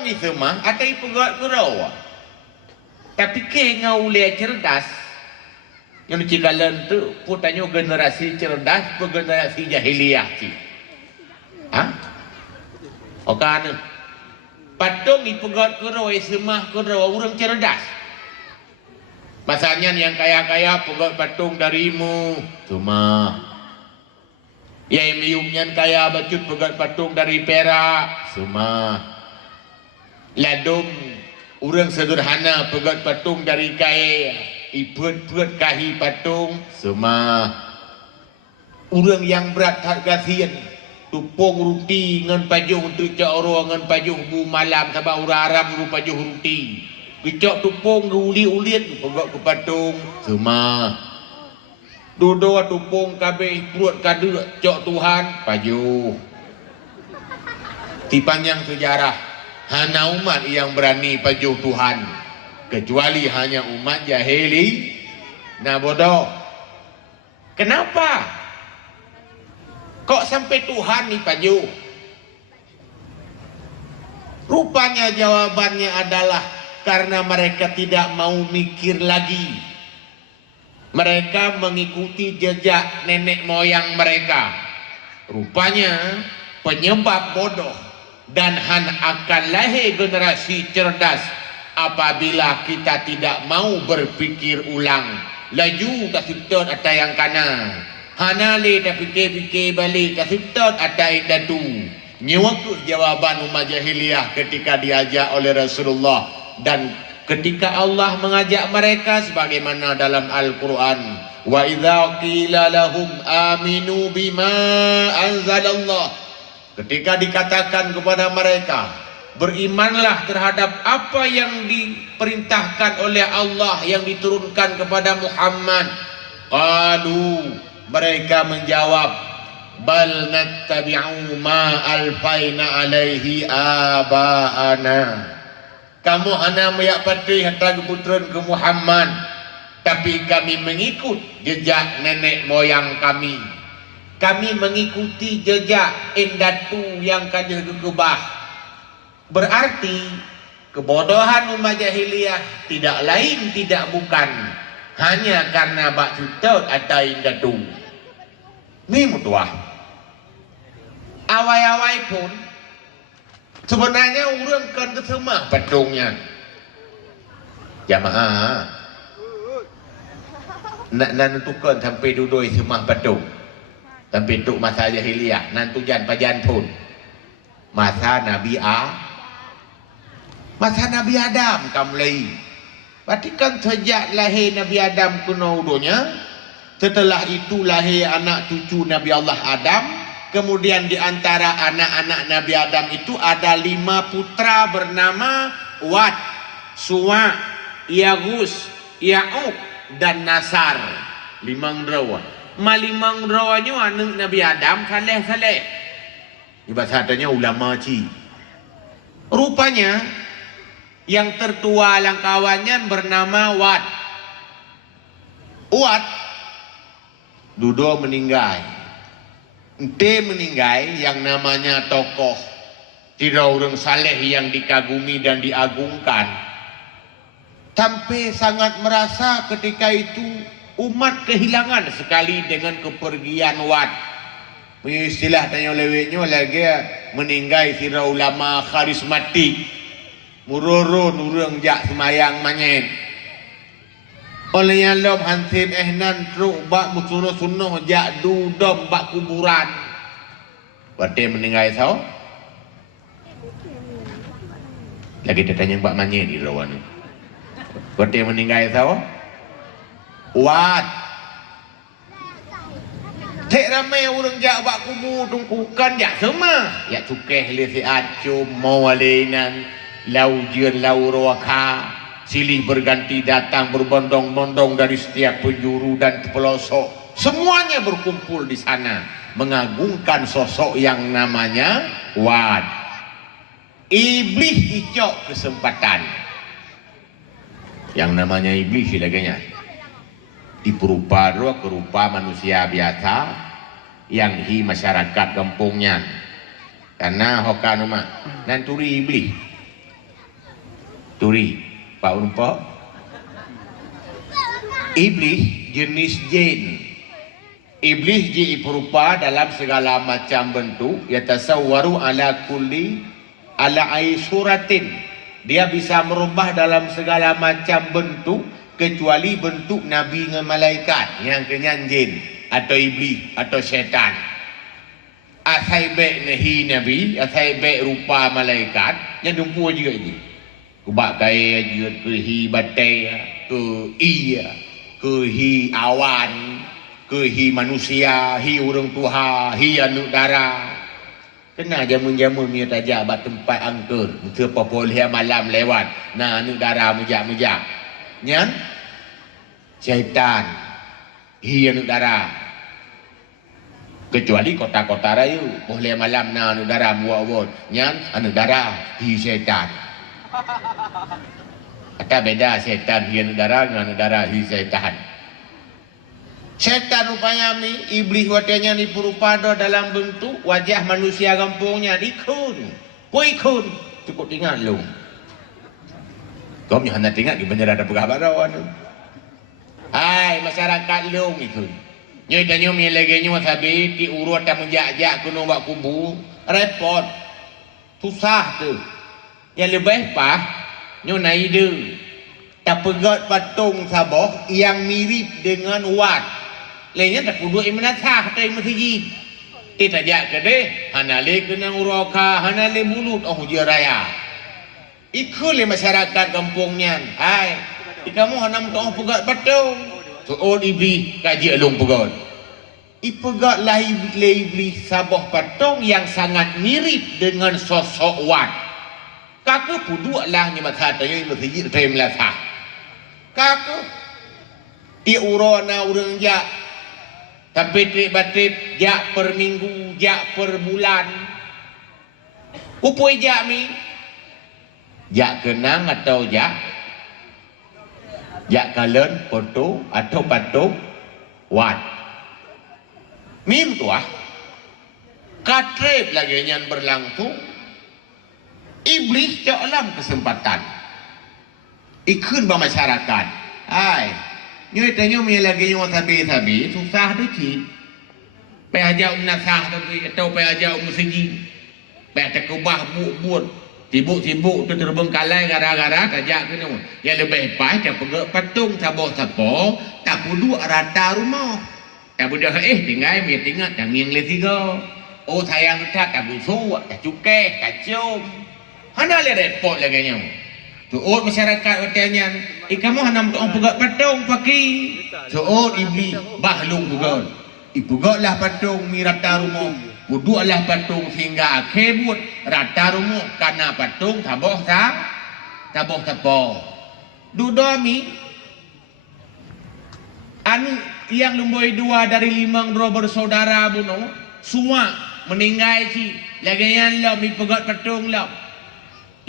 patung itu mah ada ipegat kurau. Tapi ke ngau le cerdas. Yang cikalan tu putanyo generasi cerdas, generasi jahiliyah sih. Hah? Okan patung ipegat kurau semah kurau orang cerdas. Masanya yang kaya-kaya pegat patung darimu, cuma ya miumnya kaya bacut pegat patung dari perak, cuma ladum orang sederhana pegat patung dari kaya, iput-put kahi patung, cuma orang yang berat kasihan tupung ruti ngan pajuh untuk cak orang ngan pajuh bu malam sabah orang Arab ru pajuh ruti. Kecok tupung uli-ulian pegak ke patung semua dua tupung kabeh perut kadu cok Tuhan pajuh di panjang sejarah hanya umat yang berani pajuh Tuhan kecuali hanya umat jahili nah bodoh. Kenapa kok sampai Tuhan nih pajuh? Rupanya jawabannya adalah karena mereka tidak mau mikir lagi. Mereka mengikuti jejak nenek moyang mereka. Rupanya penyebab bodoh dan akan lahir generasi cerdas apabila kita tidak mau berpikir ulang. Laju kasiptot ada yang kana. Hanale dah fikir-fikir balik kasiptot ada yang datu. Nyewakut jawaban umat jahiliyah ketika diajak oleh Rasulullah. Dan ketika Allah mengajak mereka sebagaimana dalam Al-Quran, wa idza qila lahum aminu bima anzalallah, ketika dikatakan kepada mereka berimanlah terhadap apa yang diperintahkan oleh Allah yang diturunkan kepada Muhammad, qalu, mereka menjawab, bal nattabi'u ma alfaina alaihi abaana, kamu hanya mayak patih hantar keputuran ke Muhammad, tapi kami mengikut jejak nenek moyang kami. Kami mengikuti jejak endatu yang kada gegabah. Berarti kebodohan umat jahiliyah tidak lain tidak bukan hanya karena bak tutut atau endatu. Ni mutuah. Awai-awai pun sebenarnya orang kan kesemah patungnya. Jamaah nak nentukan sampai duduk semah patung. Sampai tuk masa jahiliyah nantujan pajan pun. Masa Nabi masa Nabi Adam kamulai. Berarti kan sejak lahir Nabi Adam kuno udonya, setelah itu lahir anak cucu Nabi Allah Adam. Kemudian di antara anak-anak Nabi Adam itu ada 5 putra bernama Wad, Suwa, Yagus, Ya'uq, dan Nasar. 5 rawa. 5 rawanya anak Nabi Adam saleh-saleh. Ini bahasa katanya ulama ci. Rupanya yang tertua langkawannya bernama Wad. Wad duduk meninggal. Ente meninggal yang namanya tokoh tidak orang saleh yang dikagumi dan diagungkan. Sampai sangat merasa ketika itu umat kehilangan sekali dengan kepergian Wad. Istilah tanya lewetnya lagi meninggal sira ulama karismatik. Mururun urang jak semayang manyet. Oleh yang lom hansin ehnan truk bak musunuh-sunuh jak dudom bak kuburan. Berarti meninggal sao? Lagi ditanya bak manyet di rawan. Berarti meninggal sao? Wat. Tek ramai orang jak bak kubur tungkukan jak semua. Ya cukeh lesi acum mawalinan laujian lauroaka. Silih berganti datang berbondong-bondong dari setiap penjuru dan pelosok. Semuanya berkumpul di sana mengagungkan sosok yang namanya Wad. Iblis icok kesempatan. Yang namanya iblis silaganya. Diperupa roh kerupa manusia biasa yang hi masyarakat kampungnya. Karena hokan rumah nanturi iblis. Turi, Pak Rumpok. Iblis jenis jin. Iblis ji berupa dalam segala macam bentuk. Yatasawwaru ala kulli ala ai suratin. Dia bisa merubah dalam segala macam bentuk kecuali bentuk nabi dengan malaikat yang kenyan jin atau iblis atau syaitan. Asai baik nahi nabi, asai baik rupa malaikat yang dumpu juga ini. Kubak kaya juga ke hi batai, ke iya, ke hi awan, ke hi manusia, hi orang Tuhan, hi anu darah. Kena jamun-jamun punya tajak bat tempat angker. Betul popoleh malam lewat. Nah anu darah mujak-mujak. Nyan syaitan, hi anu darah. Kecuali kota-kota rayu, boleh malam na anu darah muawon. Nyan anu darah hi syaitan. Kata beda syaitan hi anu darah dengan anu darah hi syaitan. Syaitan rupanya mi iblis wadanya ni perupada dalam bentuk wajah manusia kampungnya dikun. Kuikun cukup tinggal lu. Kau punya hendak tinggal di bandar ada pegawai. Hai masyarakat lu itu. Nyoy dan nyoy lagi nyoy sabi di urut dan menjak-jak kuno bak kubu repot susah tu. Yang lebih pah nyoy naidu tak pegat patung saboh yang mirip dengan wat. Lainnya tak kudu imanasah atau imasiji. Tidak jak ke deh. Hanale kena uroka, hanale mulut oh dia raya. Ikut masyarakat kampungnya. Hai, kamu hanam tu pegat patung. Soal iblis kaji alung pegat. Ipegat lah iblis saboh patung yang sangat mirip dengan sosok wat. Kakak puduk lah nyemat hatanya imasiji terima lasah. Kakak diurona urang jak. Tapi trip-trip jak per minggu, jak per bulan. Upoi jak mi? Jak kenang atau jak kalen, foto atau patung wat. Mim tuah. Katrip lagi yang berlangsung. Iblis dalam kesempatan. Ikut bermasyarakat. Hai. Nyoy tanya mi lagi nyoy sabi susah tu cik. Pai aja nasah tu atau pai aja musiji. Pai tak kubah buat sibuk tu terbengkalai gara-gara tajak tu. Yang lebih baik tak pegak patung saboh-saboh tak kudu rata rumah. Tak budak tinggal mi tinggal danging le tiga. Oh sayang tak busu tak cukai kacau. Hana le repot lagi nyoy. Soal masyarakat katanya, kamu hanam orang pegat patung pagi. Soal iblis bahlung pegat. Ipegatlah patung mi rata rumah. Buduklah patung sehingga akhir buat rata rumah karena patung taboh Duda mi anu yang lumboi 2 dari 5 bersaudara bunuh semua meninggal si lagayan lah mi pegat patung lah.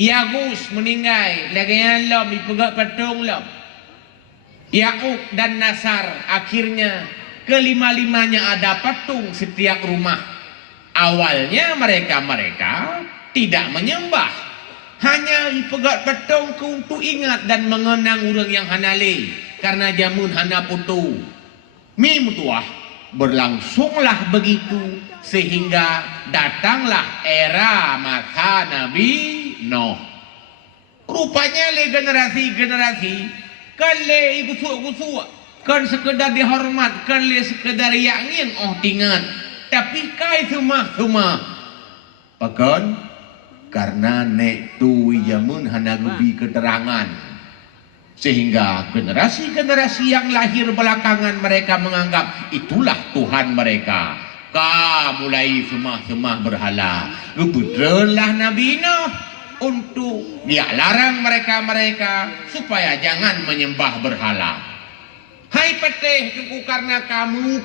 Yagus meninggal, lagian lo dipegat patung lo. Yakub dan Nasar akhirnya kelima-limanya ada patung setiap rumah. Awalnya mereka tidak menyembah, hanya dipegat patung untuk ingat dan mengenang orang yang hanale karena jamun hana putu. Mim tuah berlangsunglah begitu sehingga datanglah era masa Nabi Nuh. Rupanya le generasi kan le busuk kan sekedar dihormat kan le sekedar yakin tingan tapi kai semua pakan karena nek tu jamun hana gubi keterangan sehingga generasi yang lahir belakangan mereka menganggap itulah Tuhan mereka. Mulai semah berhala. Luputralah Nabi Nuh untuk dia larang mereka supaya jangan menyembah berhala. Hai peteh tunggu karena kamu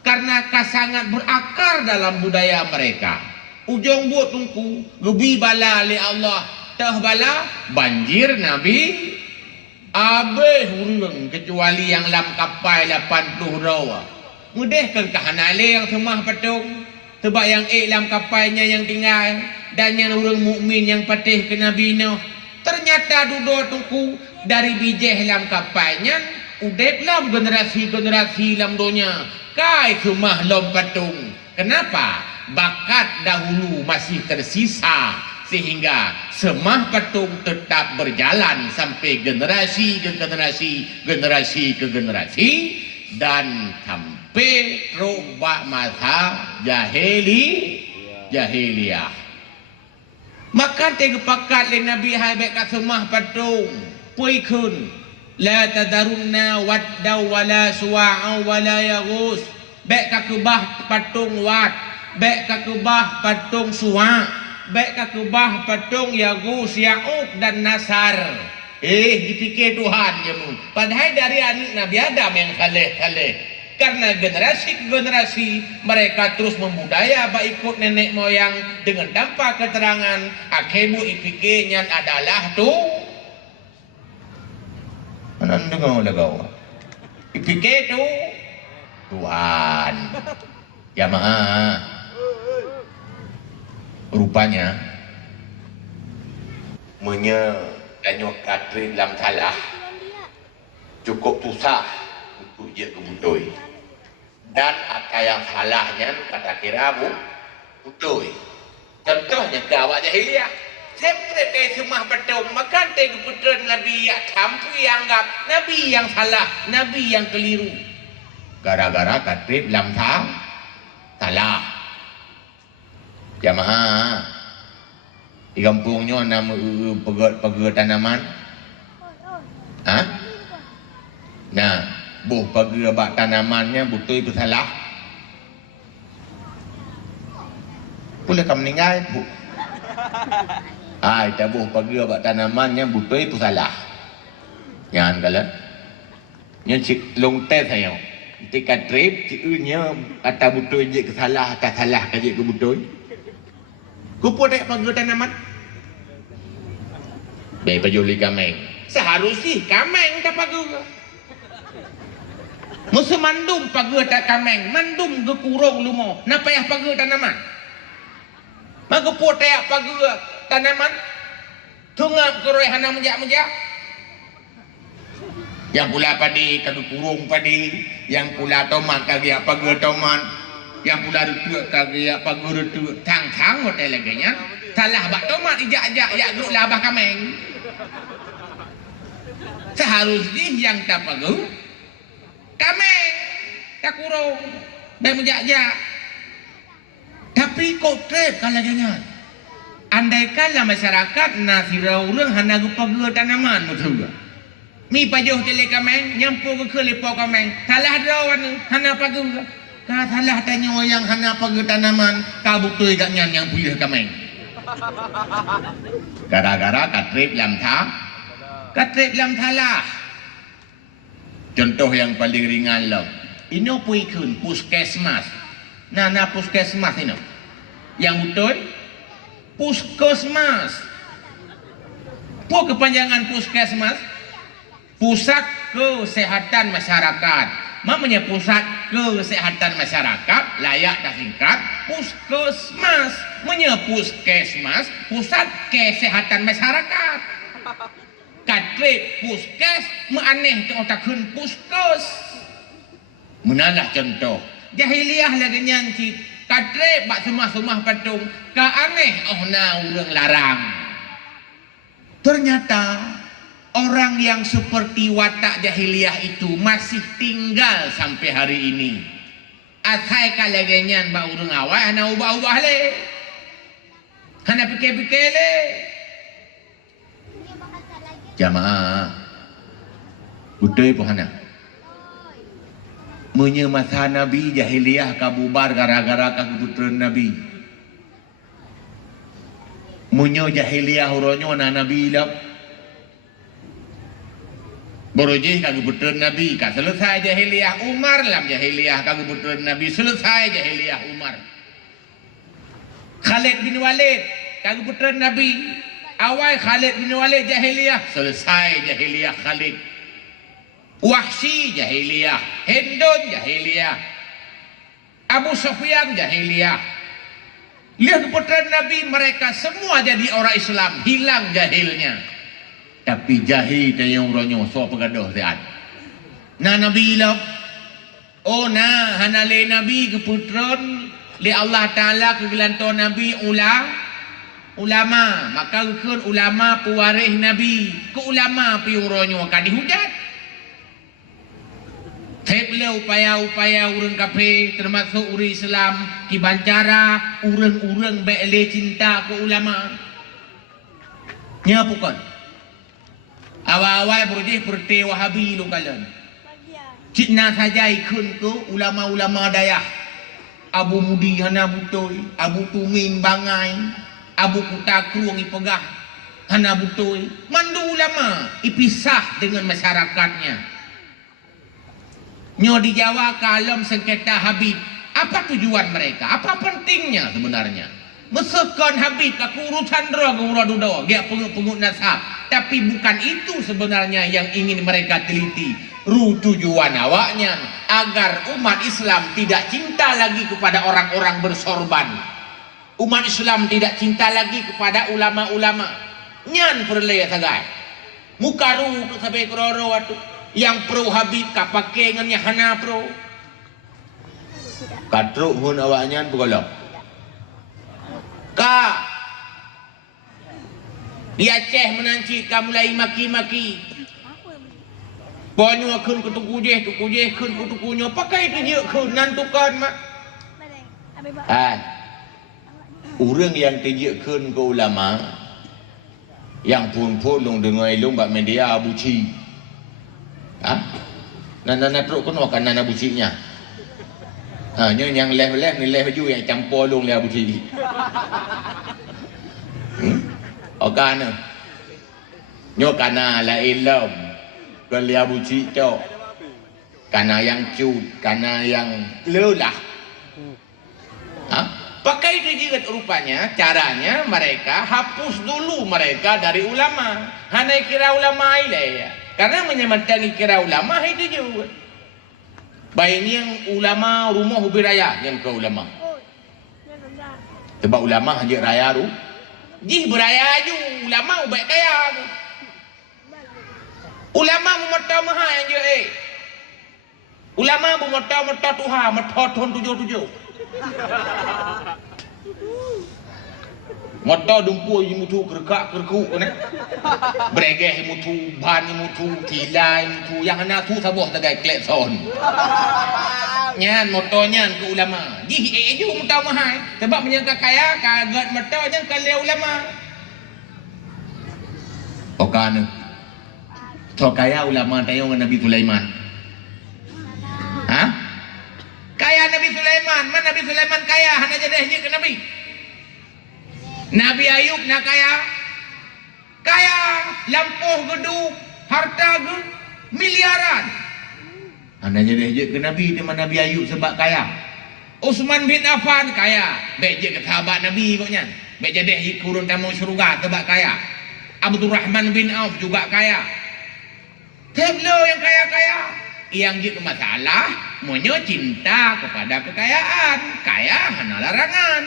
karena sangat berakar dalam budaya mereka. Ujung buat tunggu lebih bala li Allah tah bala banjir Nabi abe hurung kecuali yang lam kapal 80 rawa. Mudahkan kehanale yang semah patung sebab yang dalam kapalnya yang tinggal dan yang orang mukmin yang patih ke Nabi Nuh Ternyata dudo tuku dari bijih lam kapainya udep lam generasi-generasi lam donya kai semah lom patung. Kenapa? Bakat dahulu masih tersisa sehingga semah patung tetap berjalan sampai generasi ke generasi dan sampai terubah masa jahiliyah. Maka tega pakat le Nabi haibek kat semah patung pui kun la tadarunna wadda wala suwa'a wala yaghus bek ka kebah patung wat bek ka kebah patung suwa bek ka kebah patung yaghus ya'uq dan nasar. Dipikir Tuhan je mu. Padahal dari anak Nabi Adam yang saleh-saleh. Karena generasi ke generasi mereka terus membudaya ikut nenek moyang dengan tanpa keterangan. Akhirnya ipikirnya adalah tu. Mana dengar lagau? Ipikir tu Tuhan. Jamaah. Rupanya tanyok Katrin dalam salah cukup susah untuk dia kebutoi dan apa yang salahnya kata kira butoi. Contohnya gawat jahiliyah sempre pe semah patung makan te keputusan Nabi ya campur yang anggap Nabi yang salah, Nabi yang keliru gara-gara Katrin dalam salah. Jamaah di kampungnya nama pegat tanaman. Nah, buh pegat bak tanamannya betul itu salah. Boleh kamu meninggal, Bu. Kita buh pegat bak tanamannya betul itu salah. Jangan kalah. Nya cik long teh saya. Ketika trip ciknya atau betul je kesalah atau salah kaje ke betul. Kupu dek pegat tanaman. Baik pajuli kameng. Seharusnya kameng tak pagu. Musuh mandum pagu tak kameng, mandum ke kurung lumo. Napa yang pagu tanaman? Maka potek pagu tanaman. Tungap keroi hana menjak-menjak. Yang pula padi kadu kurung padi, yang pula tomat kagi pagu tomat. Yang pula rutuk kagi pagu rutuk. Tang-tang hotel lagi nya. Salah bak tomat ijak-ijak yak grup labah kameng. Seharusnya yang tak pagu kameng tak kurung dan menjak-jak. Tapi kok trep kalau jangan andaikanlah masyarakat nasirau orang hana pagu tanaman betul. Mi pajuh tele kameng nyampu ke lepo kameng salah drawan hana pagu. Ka salah tanya yang hana pagu tanaman ka betul gaknya yang pilih kameng. Gara-gara katrip lam thalah. Contoh yang paling ringan lah. Ino puikun puskesmas. Nana puskesmas ino. Yang betul puskesmas. Apa kepanjangan puskesmas? Pusat Kesehatan Masyarakat. Maknanya pusat kesehatan masyarakat layak dan singkat puskesmas. Maknanya puskesmas pusat kesehatan masyarakat. Katrip puskes menganeh ke otakun puskes. Menalah contoh jahiliyah lagi nyanci katrip bak semah-semah patung ka aneh urang larang. Ternyata orang yang seperti watak jahiliyah itu masih tinggal sampai hari ini. Asai kalagenyan ba urang awal hana ubah-ubah le. Hana pikir-pikir le. Jamaah betul pun hana. Munya masa Nabi jahiliyah kabubar gara-gara keputusan Nabi. Munyo jahiliyah huronyo na Nabi lah. Borojih keputusan Nabi. Ka selesai jahiliyah Umar lam jahiliyah keputusan Nabi. Selesai jahiliyah Umar. Khalid bin Walid keputusan Nabi. Awal Khalid bin Walid jahiliyah. Selesai jahiliyah Khalid. Wahsy jahiliyah, Hindun jahiliyah, Abu Sufyan jahiliyah. Lihat keputusan Nabi mereka semua jadi orang Islam, hilang jahilnya. Tapi jahil tayong ronyo so pegadoh sehat. Na Nabi lah. Oh na hanale Nabi keputron li Allah Taala kegelanto Nabi ulama. Maka keun ulama pewaris Nabi. Ke ulama piung ronyo akan dihujat. Teplah upaya-upaya urang kafe termasuk urang Islam kibancara urang-urang bele cinta ke ulama. Nya bukan. Awal-awal berjih Wahabi lu kalian. Cina saja ikut ke ulama-ulama dayah. Abu Mudi hana butoi, Abu Tumin bangai, Abu Kutakruang ipegah hana butoi. Mandu ulama ipisah dengan masyarakatnya. Nyo di Jawa kalam sengketa Habib. Apa tujuan mereka? Apa pentingnya sebenarnya? Mesekan Habib ke urusan roh ke urah duda, dia pengut-pengut nasab. Tapi bukan itu sebenarnya yang ingin mereka teliti. Tujuan awaknya agar umat Islam tidak cinta lagi kepada orang-orang bersorban. Umat Islam tidak cinta lagi kepada ulama-ulama. Nyan perlaya sagai. Mukaru sampai keroro waktu yang pro Habib kapake ngannya hana pro. Katruk hun awaknya bergolok. Ka di Aceh menanci ka mulai maki-maki. Banyu akun kutukujeh kun kutukunyo pakai tu je kun nantukan mak. Orang yang tejekan ke ulama yang pun long dengai long bak media buci. Nana truk kun akan nana bucinya. Nyo yang leh-leh ni leh baju yang campur long leh buci. Okan nyo kana lain lom kan lia buci cok kana yang cut kana yang lelah. Pakai itu juga rupanya caranya mereka hapus dulu mereka dari ulama. Hanya kira ulama ile ya. Karena menyematkan kira ulama itu juga. Baik yang ulama rumah hubi raya yang ke ulama. Sebab ulama haji raya tu. Jih beraya ju ulama ubat kaya tu. Ulama memotong maha yang je Ulama memotong Tuhan, metotun 77. Motor dumpu mutu kerkak kerkuk kan. Bregeh mutu ban mutu tilai mutu yang ana tu sabuh tagai klekson. Nyan motornya ke ulama. Jih ju mutu mahal sebab menyangka kaya kagat motornya ke ulama. Okan. So kaya ulama tayo Nabi Sulaiman. Kaya Nabi Sulaiman, mana Nabi Sulaiman kaya hanya jadi ke Nabi. Nabi Ayub nak kaya lampuh gedung, harta miliaran. Hanya jadi ke Nabi di mana Nabi Ayub sebab kaya. Utsman bin Affan kaya, baik je ke sahabat Nabi koknya. Baik jadi kurun tamu syurga sebab kaya. Abdurrahman bin Auf juga kaya. Teblo yang kaya-kaya. Yang je masalah monyo cinta kepada kekayaan. Kaya hana larangan.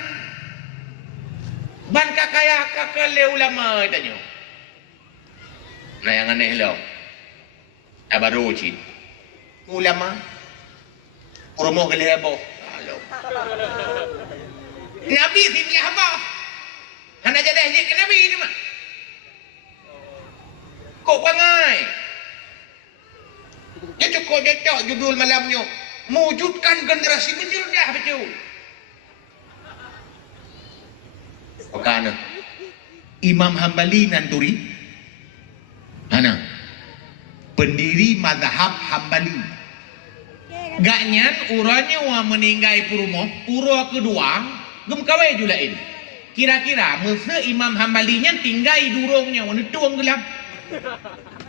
Ban kakaya kakale ulama tanyo. Nah yang aneh lo. Abaru cin. Ulama. Romo gele abo. Halo. Nabi sini apa? Hana jadah je ke Nabi ni mah. Kok pangai? Dia cukup cocok judul malamnya. Mewujudkan generasi bercerdas betul. Okana. Imam Hambali Nanturi. Mana? Pendiri mazhab Hambali. Gaknyan uranya wa meninggai purumoh. Ura kedua. Gem kawai julain. Kira-kira masa Imam Hambalinya tinggai durungnya. Wana tuang gelap.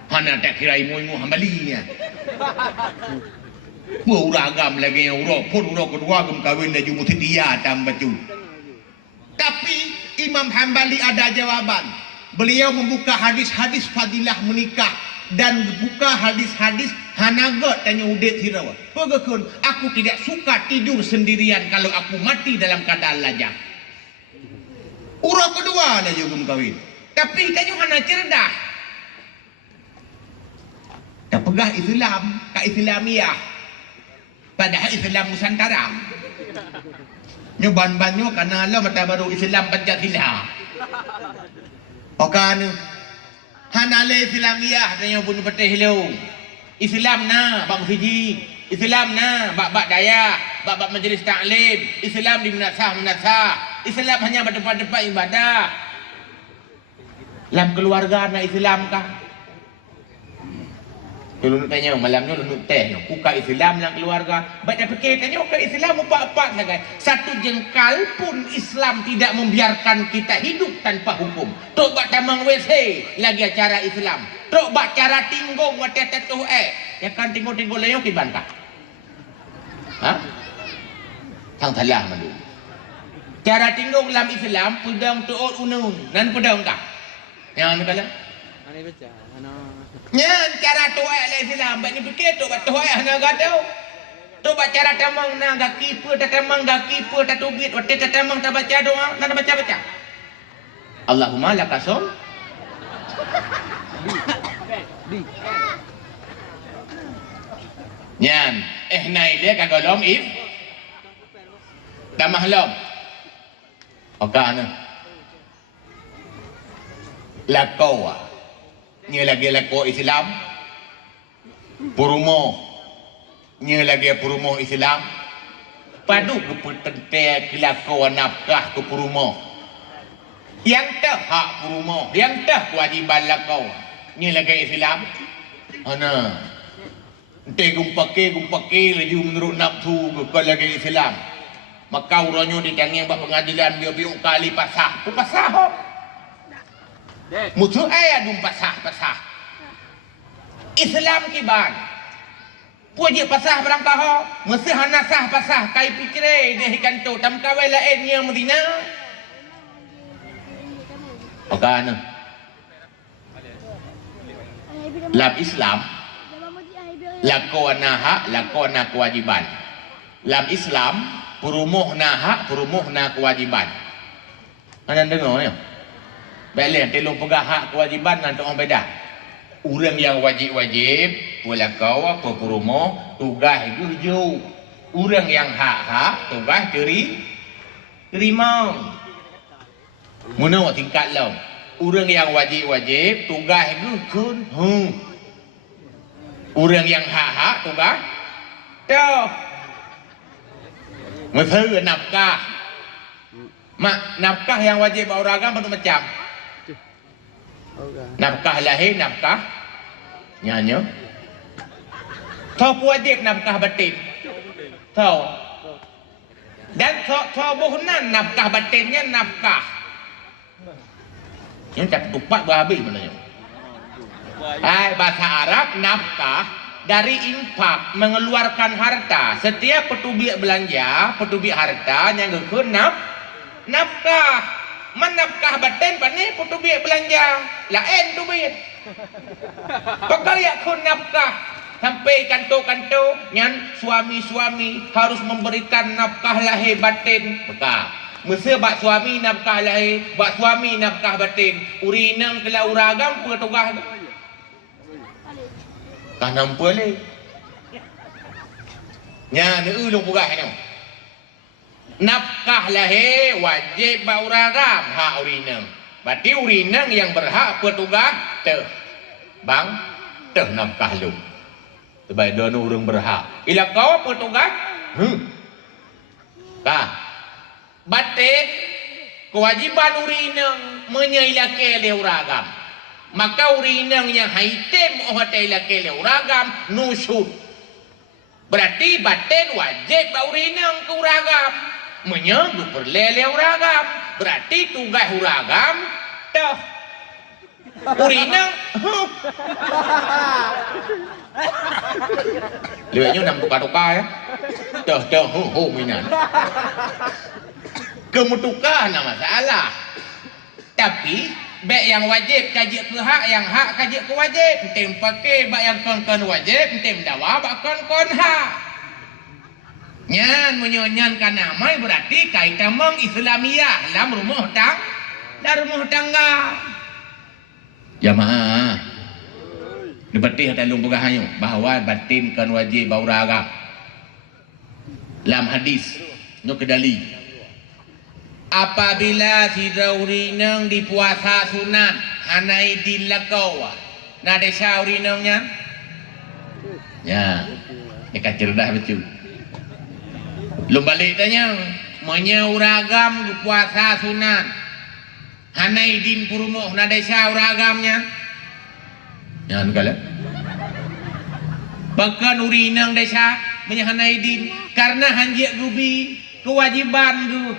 Hana tak kira imu-imu Hambalinya. Uragam lagi yang urag pun urag kedua gem kawin dah jumu sedia tam baju. Tapi Imam Hambali ada jawaban. Beliau membuka hadis-hadis fadilah menikah dan buka hadis-hadis hanagot tanya udet hirawa. Pegakun aku tidak suka tidur sendirian kalau aku mati dalam keadaan lajang. Urag kedua dah juga kawin. Tapi tanya hana cerdah. pegah Islam ka Islamiyah padahal Islam Nusantara nyo ban-banyo karena lo mata baru Islam Pancasila okan hanale Islamiyah dan yang pun betih lo Islam na bang Fiji Islam na bak-bak daya bak-bak majlis taklim Islam di menasah Islam hanya bertempat-tempat ibadah dalam keluarga na Islam kah kalau nak tanya malam ni lu teh buka Islam dalam keluarga baca fikir tanya buka Islam apa-apa saja satu jengkal pun Islam tidak membiarkan kita hidup tanpa hukum tok bak tamang WC lagi acara Islam tok bak cara tinggung wa tetetuh ya kan tinggung-tinggung leyo kiban kah ha tang thalah mandu cara tinggung dalam Islam pedang tuut unun nan pedang kah yang kala ani baca ana nyan cara tuai le Islam bak ni fikir tu bak tuai ana gatau tu bak cara tamang na gaki pe ta tamang gaki pe ta tubit wa ta tamang ta baca doa na baca Allahumma lakasum nyan nai dia kagolom if dah mahlum okana lakau nya lagi lakau Islam purumo nya lagi purumo Islam padu ke tente kelakau nafkah ke purumo yang tah hak purumo yang tah kewajiban lakau nya lagi Islam ana ente gumpake laju menurut nafsu ke lagi Islam makau ronyo di tangi bak pengadilan bio kali pasah hok musuh ayat pasah Islam kiban puji pasah berangkah ho mesti hana sah pasah kai pikire deh kanto tam kawai lain yang Medina okana lab Islam lakona hak lakona kewajiban lab Islam perumuh na hak perumuh na kewajiban anda dengar ya balik telung pegah hak kewajiban nanti orang beda orang yang wajib-wajib pula kau apa perumuh tugas itu orang yang hak tugas terima mana tingkat lo orang yang wajib-wajib tugas itu kun orang yang hak tugas tuh mesti nafkah nafkah yang wajib beragam macam nafkah lahir nafkah nyanyo tahu wajib nafkah batin tahu dan tahu bukan nafkah batinnya nafkah yang tak tupat berhabis maknanya bahasa Arab nafkah dari infak mengeluarkan harta setiap petubik belanja petubik harta yang gekun nafkah menafkah batin pani petubik belanja lain tubik pekaya kun nafkah sampai kanto-kanto nyan suami-suami harus memberikan nafkah lahir batin bekah mesti bak suami nafkah lahir bak suami nafkah batin urinang kela uragam petugas kah nampu le nya ne ulung pugah ni nafkah lahir wajib bauragam hak urinang berarti urinang yang berhak petugas teh bang teh nafkah lu sebaik dono urang berhak ila kau petugas kah batin kewajiban urinang menyailake le uragam maka urinang yang haitem ohatailake le uragam nusud berarti batin wajib baurinang ke uragam menyanggup perlele uragam berarti tugas uragam dah urinang lihatnya nam tuka-tuka ya dah minan kemutuka nama masalah tapi baik yang wajib kaji ke hak yang hak kaji ke wajib tem pakai bak yang kon wajib tem dawa bak kon hak nyan menyonyan kan namai berarti kaitan meng Islamiyah dalam rumah tangga jamaah Dipetih dalam pegahannya bahawa batin kan wajib bauraga. Dalam hadis nu kedali. Apabila si daurinang di puasa sunat hanai dilakawa. Na desa urinangnya. Ya. Dekat cerdas betul. Lu balik tanya menyauragam di puasa sunat. Hanai din purumuh na desa uragamnya. Jangan kala. Bahkan urinang desa menyahanai din karena hanjak gubi kewajiban tu.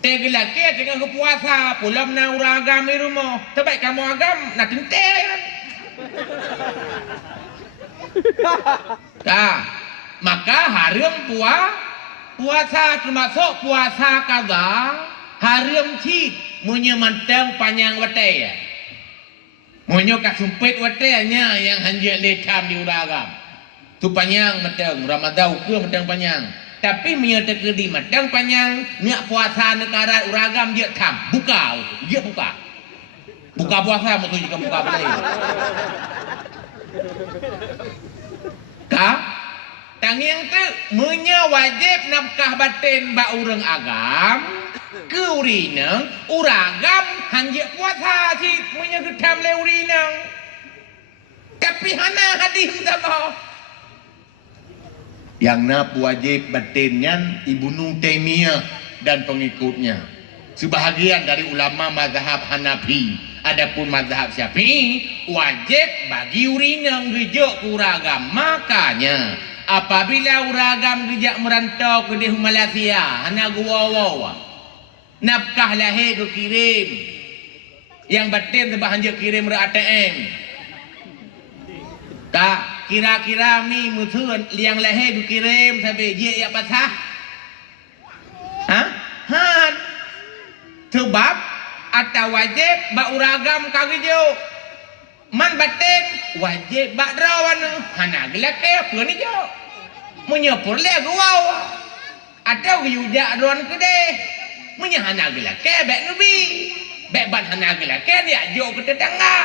Tegelake dengan kepuasa pulam na uragam di rumah. Terbaik kamu agam nak tentai. Nah, maka haram puasa termasuk puasa kaza haram ci menyemantang panjang watai ya. Monyo kasumpit watainya yang hanjak letam di uragam. Tu panjang matang Ramadau ke matang panjang. Tapi menyata kedi matang panjang nyak puasa negara uragam dia tam buka dia buka. Buka puasa maksud jika buka pelai. Ka tangiang tu menya wajib nafkah batin ba urang agam ke urinang uragam hanjak puasa si menya getam le urinang. Tapi hana hadis sama yang nak wajib batinnya Ibnu Taimiyah dan pengikutnya. Sebahagian dari ulama mazhab Hanafi, adapun mazhab Syafi'i wajib bagi urinang gejok uragam. Makanya apabila uragam gejak merantau ke di Malaysia, hana gua nafkah lahir ke kirim. Yang batin sebab hanjak kirim ke ATM. Tak kira-kira mi musuh yang lahir dikirim sampai dia ya pasah. Han. Sebab atau wajib ba uragam kagejo. Man batin wajib ba drawan hana gelake apa ni jo. Menyepur le guau. Atau yuja drawan kede. Menya hana gelake bek nubi. Bek ban hana gelake dia jo ke tetangga.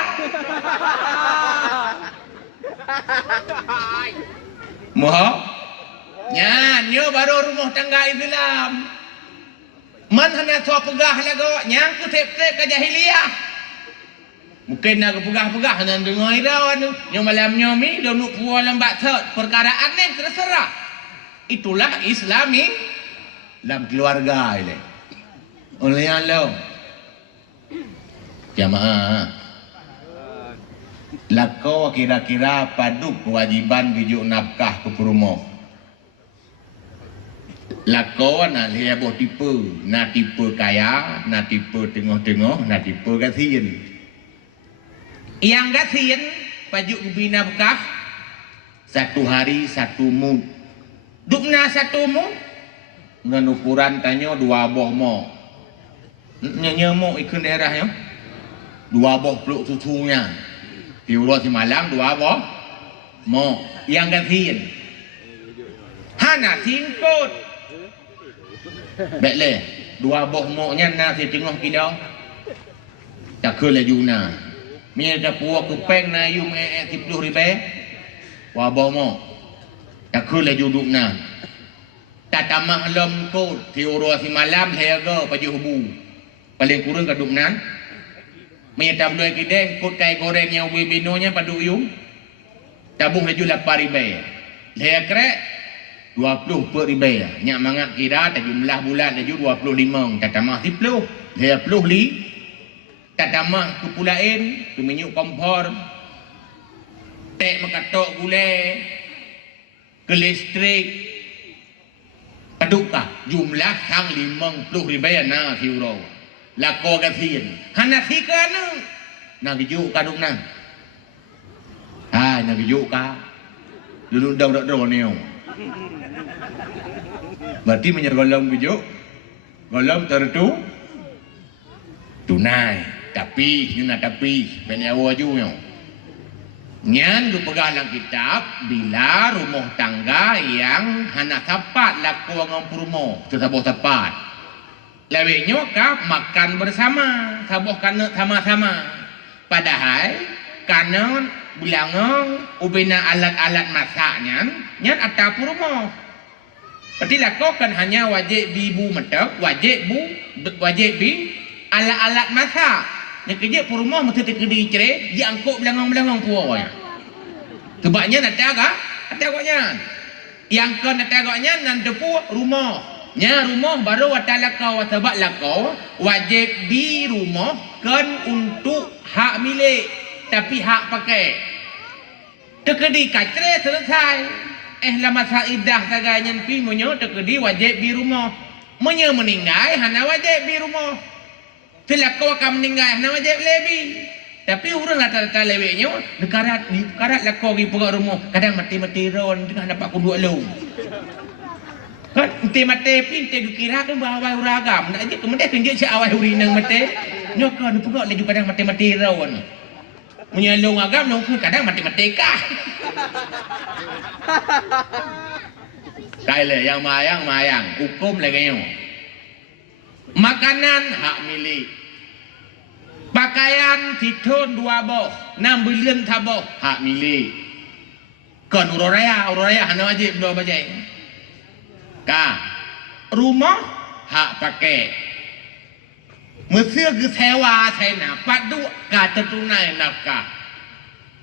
Moho nyo baru rumah tangga Islam man hana so pegah lagu nyang ku tep-tep ke jahiliyah mungkin nak pegah-pegah hana dengar irawan nyo malam nyomi do nuk puan lembak thot perkara aneh terserah itulah Islami dalam keluarga ile oleh Allah jamaah lakau kira-kira paduk kewajiban tujuk nafkah ke rumah. Lakau nak lihat boh tipe, nak tipe kaya, nak tipe tengah-tengah, nak tipe kasihan. Yang kasihan pajuk ubi nafkah 1 hari 1 mud. Dukna 1 mud dengan ukuran tanya 2 boh mo. Nyemuk ikut daerahnya 2 boh peluk susunya. Diurus si malam 2 boh mo yang kasihan. Hana singkut. Baiklah 2 boh mo nya na si tengah kidau. Tak ke laju na. Mia dah puak kepeng na yu me 10 ribu. 2 boh mo. Tak ke laju duk na. Tak tamah lom ko diurus si malam harga paju hubu. Paling kurang kaduk nan. Menyetap dua kideng, kut kai goreng yang webinonya padu yung. Tabung laju 8 ribu. Leher krek 20 per ribu. Nyak mangat kira tak jumlah bulan laju 25. Tak tamah 10. Leher 10 li. Tak tamah kepulain. Kemenyuk kompor. Tek makatok gulai. Ke listrik. Padukah jumlah sang 50 ribu na si urau. Lako kasihan. Hana sika nu. Nak gijuk ka duk nang. Nak gijuk ka. Dulu dah ni. Berarti menyergolong gijuk. Golong tertu. Tunai. Tapi, nyuna tapi. Penyawa juga. Nyan du pegang dalam kitab. Bila rumah tangga yang hana sapat laku dengan perumoh. Tersabuk sapat. Leweknya kah makan bersama, sabuh kana sama-sama. Padahal kanan bilangang ubena alat-alat masaknya nyan atap rumah. Berarti lakukan hanya wajib bibu metek, wajib bi alat-alat masak. Yang kerja rumah mesti terkedi cerai, dia angkut belangang-belangang puanya. Sebabnya nak agak, agaknya. Yang kan nak agaknya nan depu rumah. Nya rumah baru wata lakau sebab lakau wajib di rumah kan untuk hak milik tapi hak pakai. Terkedi kacre selesai. Lah masa idah saganya pi munyo terkedi wajib di rumah. Munyo meninggal hana wajib di rumah. Selakau akan meninggal hana wajib lebih. Tapi orang rata-rata leweknya karat lakau pergi pegak rumah. Kadang mati-mati ron tengah dapat kuduk lu. Kan mati-mati pi kira kan bawa uragam. Nak je kemudian kan dia si awal urinang mati. Nyokon pegak lagi kadang mati-mati ron. Menyalung agam nong kadang mati-mati kah. Kaile yang mayang hukum lagi nyo. Makanan hak milik. Pakaian titun 2 boh, 6 bilion taboh hak milik. Kon uroraya hana wajib 2 bajai. Ka rumah hak pakai. Mesir ke sewa sena padu ka tertunai nafkah.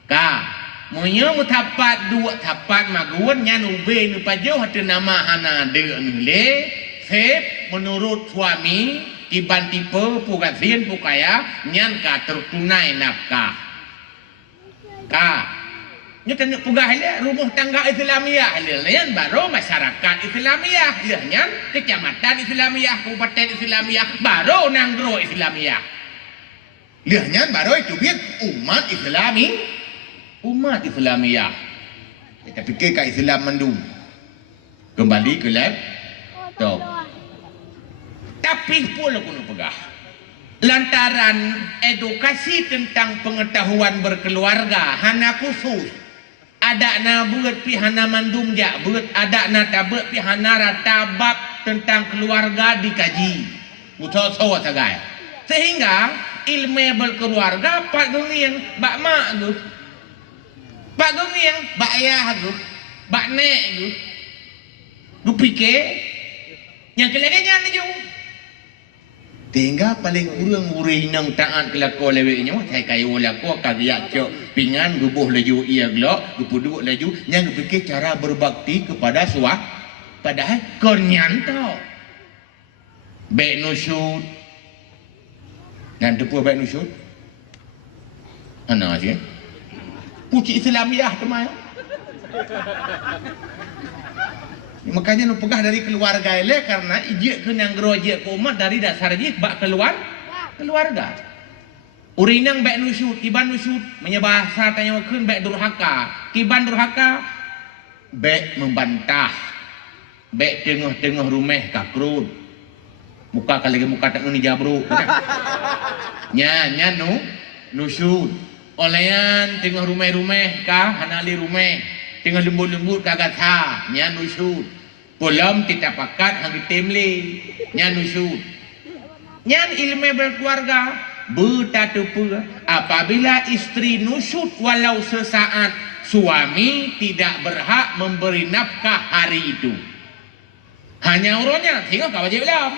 Ka munyo mutapat 2 tapat maguan nyan ube nu pajau hatu nama hana de le sep menurut suami kiban tipe pugasin pukaya nyan ka tertunai nafkah. Ka nyo pugah le rumah tangga Islamiah le nyan baru masyarakat Islamiah le nyan kecamatan Islamiah kabupaten Islamiah baru nanggro Islamiah. Le nyan baru itu biar umat Islamiah. Kita fikir ke Islam mandu. Kembali ke laptop. Tapi pula kuno pegah. Lantaran edukasi tentang pengetahuan berkeluarga hana khusus. Ada na buat pi hana mandum ja, buat ada na tabak pi hana ratabak tentang keluarga dikaji. Muto-so sagai. Sehingga ilmu berkeluarga pak genging bak mak tu. Pak genging bak ayah tu. Bak nek tu. Tu fikir yang kelaganya ni jauh. Tinggal paling urang urinang taat kelako leweknya saya kayu lako kagak cok pingan gubuh laju ia glok gupuduk laju yang fikir cara berbakti kepada suah padahal konyan tau baik nusyud dan depu baik nusyud ana aja puci Islamiah temai. Makanya nu pegah dari keluarga ele karena ije ke yang geroje ke umat dari dasar ije bak keluarga. Urinang bek nusyud, tiban nusyud menyebahasa tanya wakun bek durhaka, tiban durhaka bek membantah, bek tengah-tengah rumah kakrut, muka kali muka tak ni jabru, nya nusyud, olehan tengah rumah kah, hanali rumah. Tengah lembut-lembut kagak ha nya nusyud polam kita pakat hang temle nya nusyud nyan ilmu berkeluarga betatupu apabila istri nusyud walau sesaat suami tidak berhak memberi nafkah hari itu hanya urutnya tengok kau wajib lam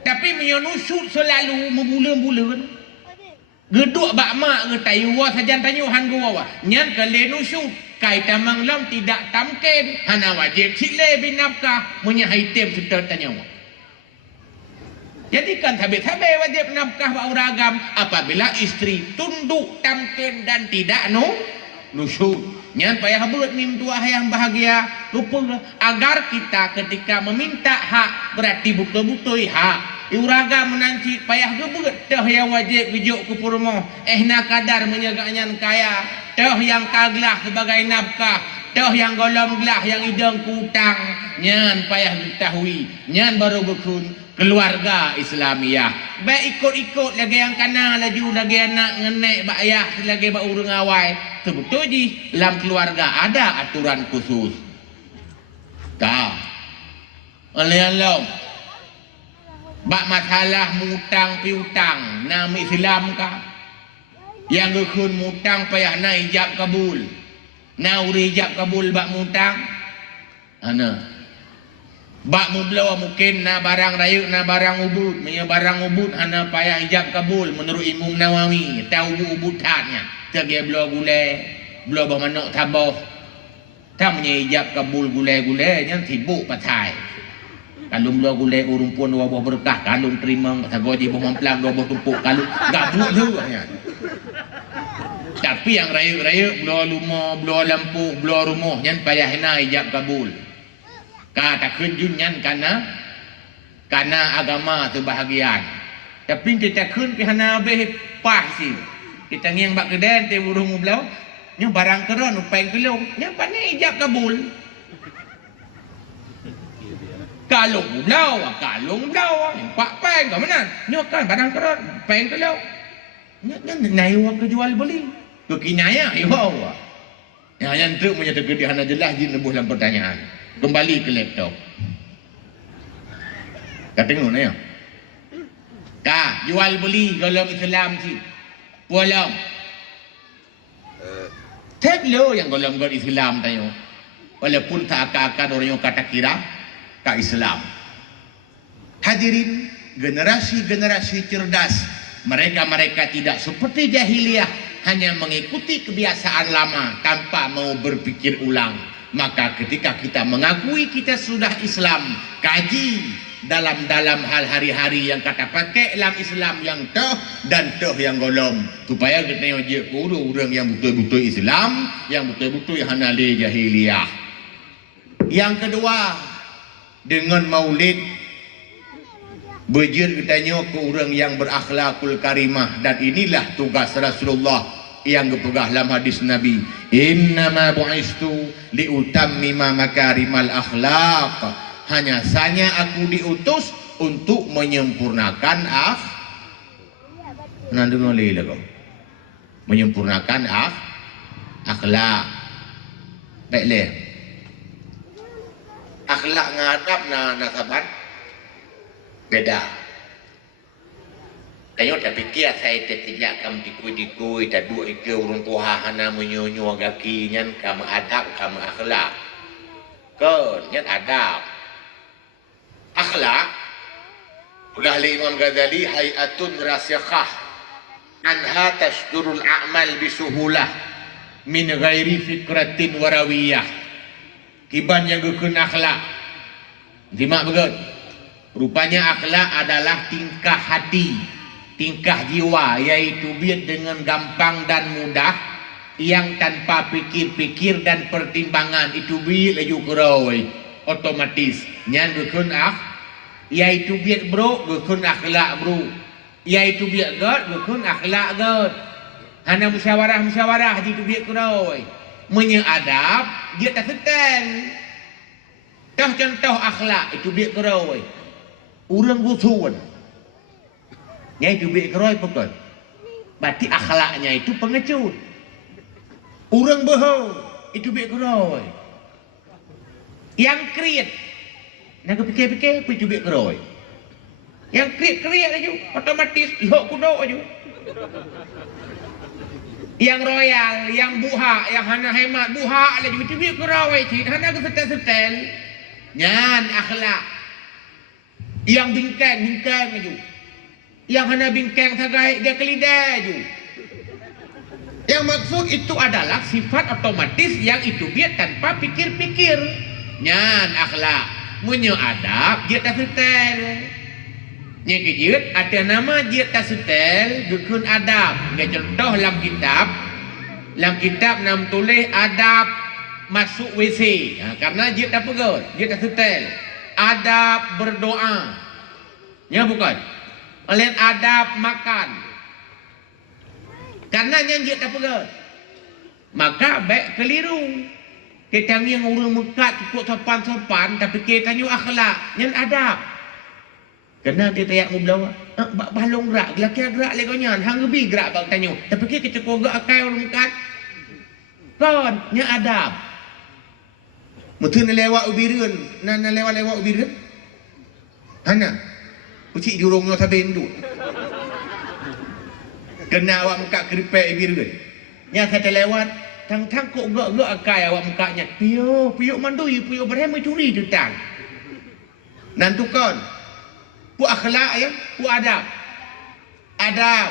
tapi menyo nusyud selalu membulan-bulan geduk bak mak ngetai wa sajan tanyo han gua nyan kale nusyud kai tamang lam tidak tamken hana wajib sile binafkah punya item sudah tanya. Jadi kan sabe-sabe wajib nafkah wa uragam apabila istri tunduk tamken dan tidak nusyud. Nyan payah buat mimtua yang bahagia lupa agar kita ketika meminta hak berarti betul-betul hak. Uraga menanci payah gebut teh yang wajib bijuk ke purmo nak kadar menyagaknya kaya teh yang kaglah sebagai nafkah teh yang golom gelah yang idang kutang nyan payah diketahui nyan baru bekun keluarga Islamiah baik ikut-ikut lagi yang kana laju lagi anak ngenek bak ayah lagi bak urang awai sebetul ji dalam keluarga ada aturan khusus tak oleh Allah bak masalah mutang piutang nama Islam kah Yang gekun mutang payah na ijab kabul. Na uri ijab kabul bak mutang. Ana. Bak mublaw mungkin na barang raya na barang ubud. Menya barang ubud ana payah ijab kabul menurut Imam Nawawi. Tahu ubud taknya. Tagi belaw gulai, belaw bermanok tabah. Tak menya ijab kabul gulai-gulai nya sibuk patai. Kalau belaw gulai urung pun dua buah berkah, kalau terima tak goji buah mamplang dua buah tumpuk, kalau gabuk tu nya. Tapi yang raya-raya belaw lumah, belaw lampu, belaw rumah nya payah na ijab kabul. Kata kunjun nyan karena agama tu bahagian. Tapi kita kun kerana habis pas si. Kita ngiang bak kedai te burung belau. Nya barang keron upeng kelong. Nya pandai ijab kabul. Kalung belau, yang pak peng ke mana? Nya kan barang keron peng kelong. Nya nai waktu jual beli. Tu kinaya iwau. Ya yang tu punya tegedihan jelas jin lebuh dalam pertanyaan. Kembali ke laptop. Kata tengok ni ya. Dah jual beli dalam Islam si. Pulang. Tak lo yang dalam Islam tayo. Walaupun tak akan orang yang kata kira ke Islam. Hadirin, generasi-generasi cerdas. Mereka tidak seperti jahiliyah hanya mengikuti kebiasaan lama tanpa mau berpikir ulang. Maka ketika kita mengakui kita sudah Islam, kaji dalam hal hari-hari yang kata pakai dalam Islam yang toh dan toh yang golong. Supaya kita je orang yang betul-betul Islam, yang betul-betul hanali jahiliyah. Yang kedua, dengan maulid berjir katanya ke orang yang berakhlakul karimah, dan inilah tugas Rasulullah yang berpegang dalam hadis Nabi, innama bu'istu liutammima makarimal akhlaq. Hanya saja aku diutus untuk menyempurnakan menyempurnakan akhlak. Baiklah. Akhlak ngadap na sahabat beda. Kayo tak fikir saya tidak kamu dikui tak dua ke urung tuha hana menyonyo gaki nyan kamu adab kamu akhlak. Kan nyan adab. Akhlak ulah Imam Ghazali hayatun rasikhah anha tasdurul a'mal bisuhulah min ghairi fikratin warawiyah. Kiban yang gukun akhlak. Simak begut. Rupanya akhlak adalah tingkah hati, tingkah jiwa, yaitu biar dengan gampang dan mudah, yang tanpa pikir-pikir dan pertimbangan, itu biar laju keroi otomatis nyan gukun yaitu biar bro gukun akhlak bro, yaitu biar god gukun akhlak god. Hana musyawarah itu biar keroi menyeadab dia tak setel. Contoh akhlak itu biar keroi urang gusuan. Nya itu biar keroi pekon. Berarti akhlaknya itu pengecut. Urang bohong itu biar keroi. Yang kriat nak fikir-fikir itu biar keroi. Yang kriat aja otomatis ihok kudo aja. Yang royal, yang buha, yang hana hemat buha lagi itu biar keroi cik hana ke setel-setel. Nyan akhlak. Yang bingkang aja. Yang hana bingkang sagai dia kelidai aja. Yang maksud itu adalah sifat otomatis yang itu biar tanpa pikir-pikir. Nyan akhlak. Munyo adab dia tak setel. Nya kejut ada nama dia tak setel gukun adab. Nggak contoh dalam kitab nam tulis adab masuk WC. Karena dia tak pegot, dia tak setel. Adab berdoa. Ya bukan. Oleh adab makan. Karena dia tak pegot. Maka baik keliru. Kita ni yang orang mekat cukup sopan-sopan tapi kita ni akhlak, yang adab. Karena dia tayak mublawa. Balong gerak, laki gerak legonya, hang lebih gerak bang tanyo. Tapi kita cukup gerak akai orang mekat. Kon, yang adab. Mungkin lewat ubiran, na lewat ubiran. Hana. Ucik di urungnya tabin tu. kena awak muka keripek biru. Nya kata lewat tang kok gak akai awak mukanya. Piyo mandui, piyo berhemai curi tutang. Nantukon. Pu akhlak ya, pu adab. Adab.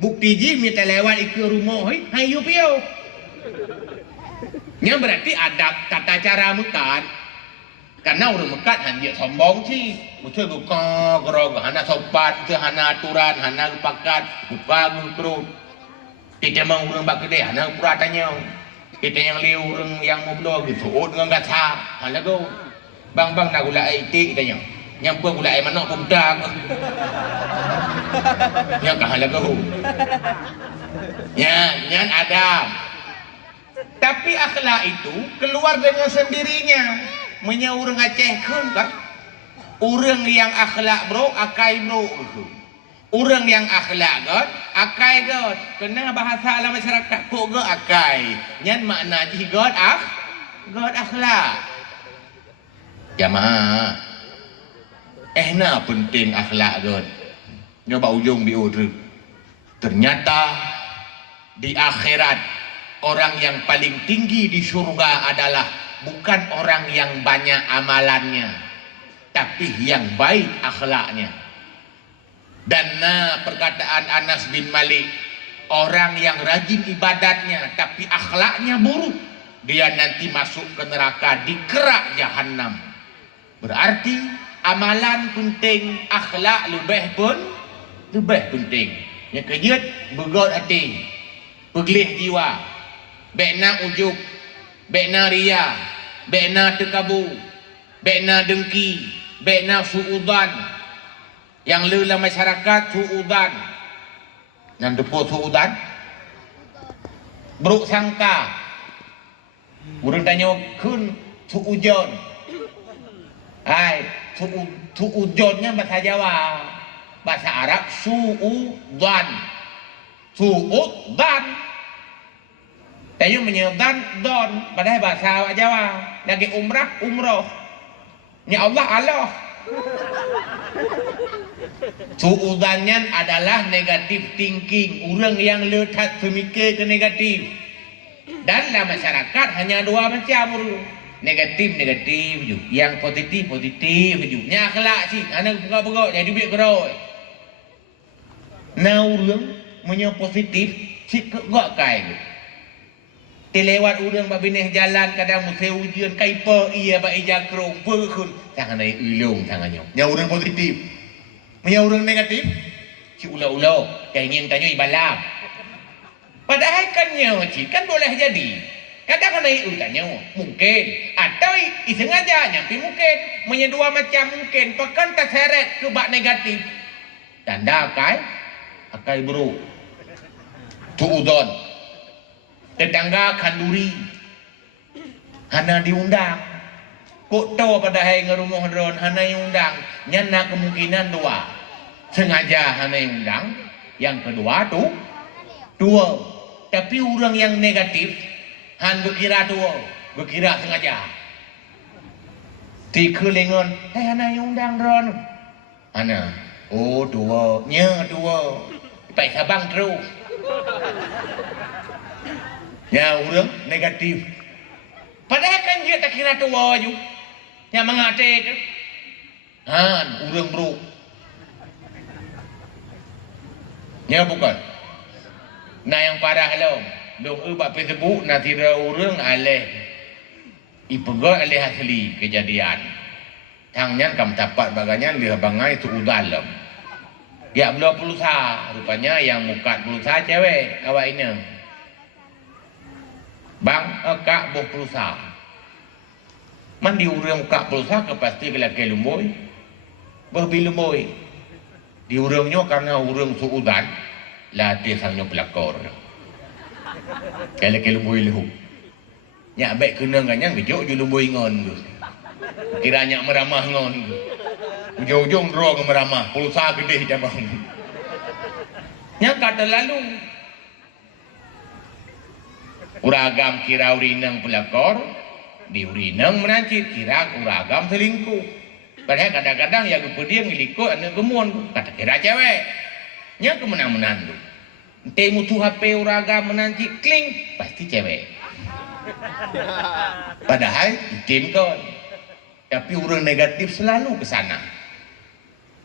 Bukti ji minta lewat ikut rumah, hayu piyo. Nya berarti adab tata cara mekat. Karena orang mekat hanya sombong sih. Betul buka gerog, hana sopan, hana aturan, hana pakat, buka ngurut. Kita mau orang bak gede, hana puratanya. Kita yang liu orang yang mau blog gitu, dengan gata, hana go. Bang nak gula IT katanya. Nyampu gula air manok pemdang. Yang kah hana go. Nyan adab. Tapi akhlak itu keluar dengan sendirinya. Menya orang Aceh kan? Orang yang akhlak bro, akai bro. Orang yang akhlak god, akai god. Kena bahasa alam masyarakat kok god akai. Nyan makna ji god god akhlak. Jamaah. Na penting akhlak god. Nyoba ujung biudru. Ternyata di akhirat orang yang paling tinggi di surga adalah bukan orang yang banyak amalannya, tapi yang baik akhlaknya. Dan perkataan Anas bin Malik, orang yang rajin ibadatnya tapi akhlaknya buruk, dia nanti masuk ke neraka di kerak jahanam. Berarti amalan penting, akhlak lebih penting. Yang kejut begot hati, peglih jiwa, bekna ujub, bekna ria, bekna tekabu, bekna dengki, bekna suudan. Yang lelah masyarakat suudan. Yang depo suudan, buruk sangka. Orang tanya kun suujon. Hai, suujonnya bahasa Jawa, bahasa Arab suudan. Suudan. Tayo menyebutkan don pada bahasa Jawa. Lagi umroh. Ya Allah. Suudannya adalah negatif thinking. Orang yang letak semikir ke negatif. Dan dalam masyarakat hanya dua macam. Negatif juga. Yang positif juga. Yang akhlak sih. Anak buka-buka jadi duit keroi. Nah orang punya positif sih kegak kai. Lewat orang bak bineh jalan kadang musai ujian kaipa ia bak ijak kerong perkun tangan naik ulung tangannya. Yang orang positif. Yang orang negatif si ulau-ulau kayak ingin tanya ibalah. Padahal kan boleh jadi. Kadang naik tanya mungkin atau sengaja nyampi mungkin menyedua macam mungkin pekan terseret ke bak negatif. Tanda akai bro. Tuudon. Tetangga kanduri hana diundang kok tahu pada hai ngerumah drone hana diundang nyana kemungkinan dua sengaja hana diundang yang kedua dua tapi orang yang negatif han berkira dua berkira sengaja di kelingon hana diundang drone hana dua dua baik sabang terus. Ya orang negatif. Padahal kan dia tak kira tua juga. Yang mengatik. Orang bro. Ya bukan. Nah yang parah lo. Dong ubah Facebook nanti ada orang alih. Ipegot alih asli kejadian. Tangnya kamu dapat baganya lihat bangai itu udah dalam. Ya belum pulsa. Rupanya yang muka pulsa cewek. Awak ini. Bang, kak boh pulsa. Mandi urang kak pulsa ke pasti ke laki lumboy. Berbi lumboy. Di urangnya karena urang suudan. Latih sangnya pelakor. Kalau ke lumboy lehu. Nyak baik kena nganyang kejok je lumboy ngon. Kiranya meramah ngon. Ujung-ujung drong meramah. Pulsa gede cabang. Nyak kata lalu. Uragam kira urinang pelakor, di urinang menancit kira uragam selingkuh. Padahal kadang-kadang yang kemudian ngilikut anak gemun, kata kira cewek. Nya kemenang-menang tu. Temu tu HP uragam menanti kling pasti cewek. Padahal tim kon. Tapi orang negatif selalu ke sana.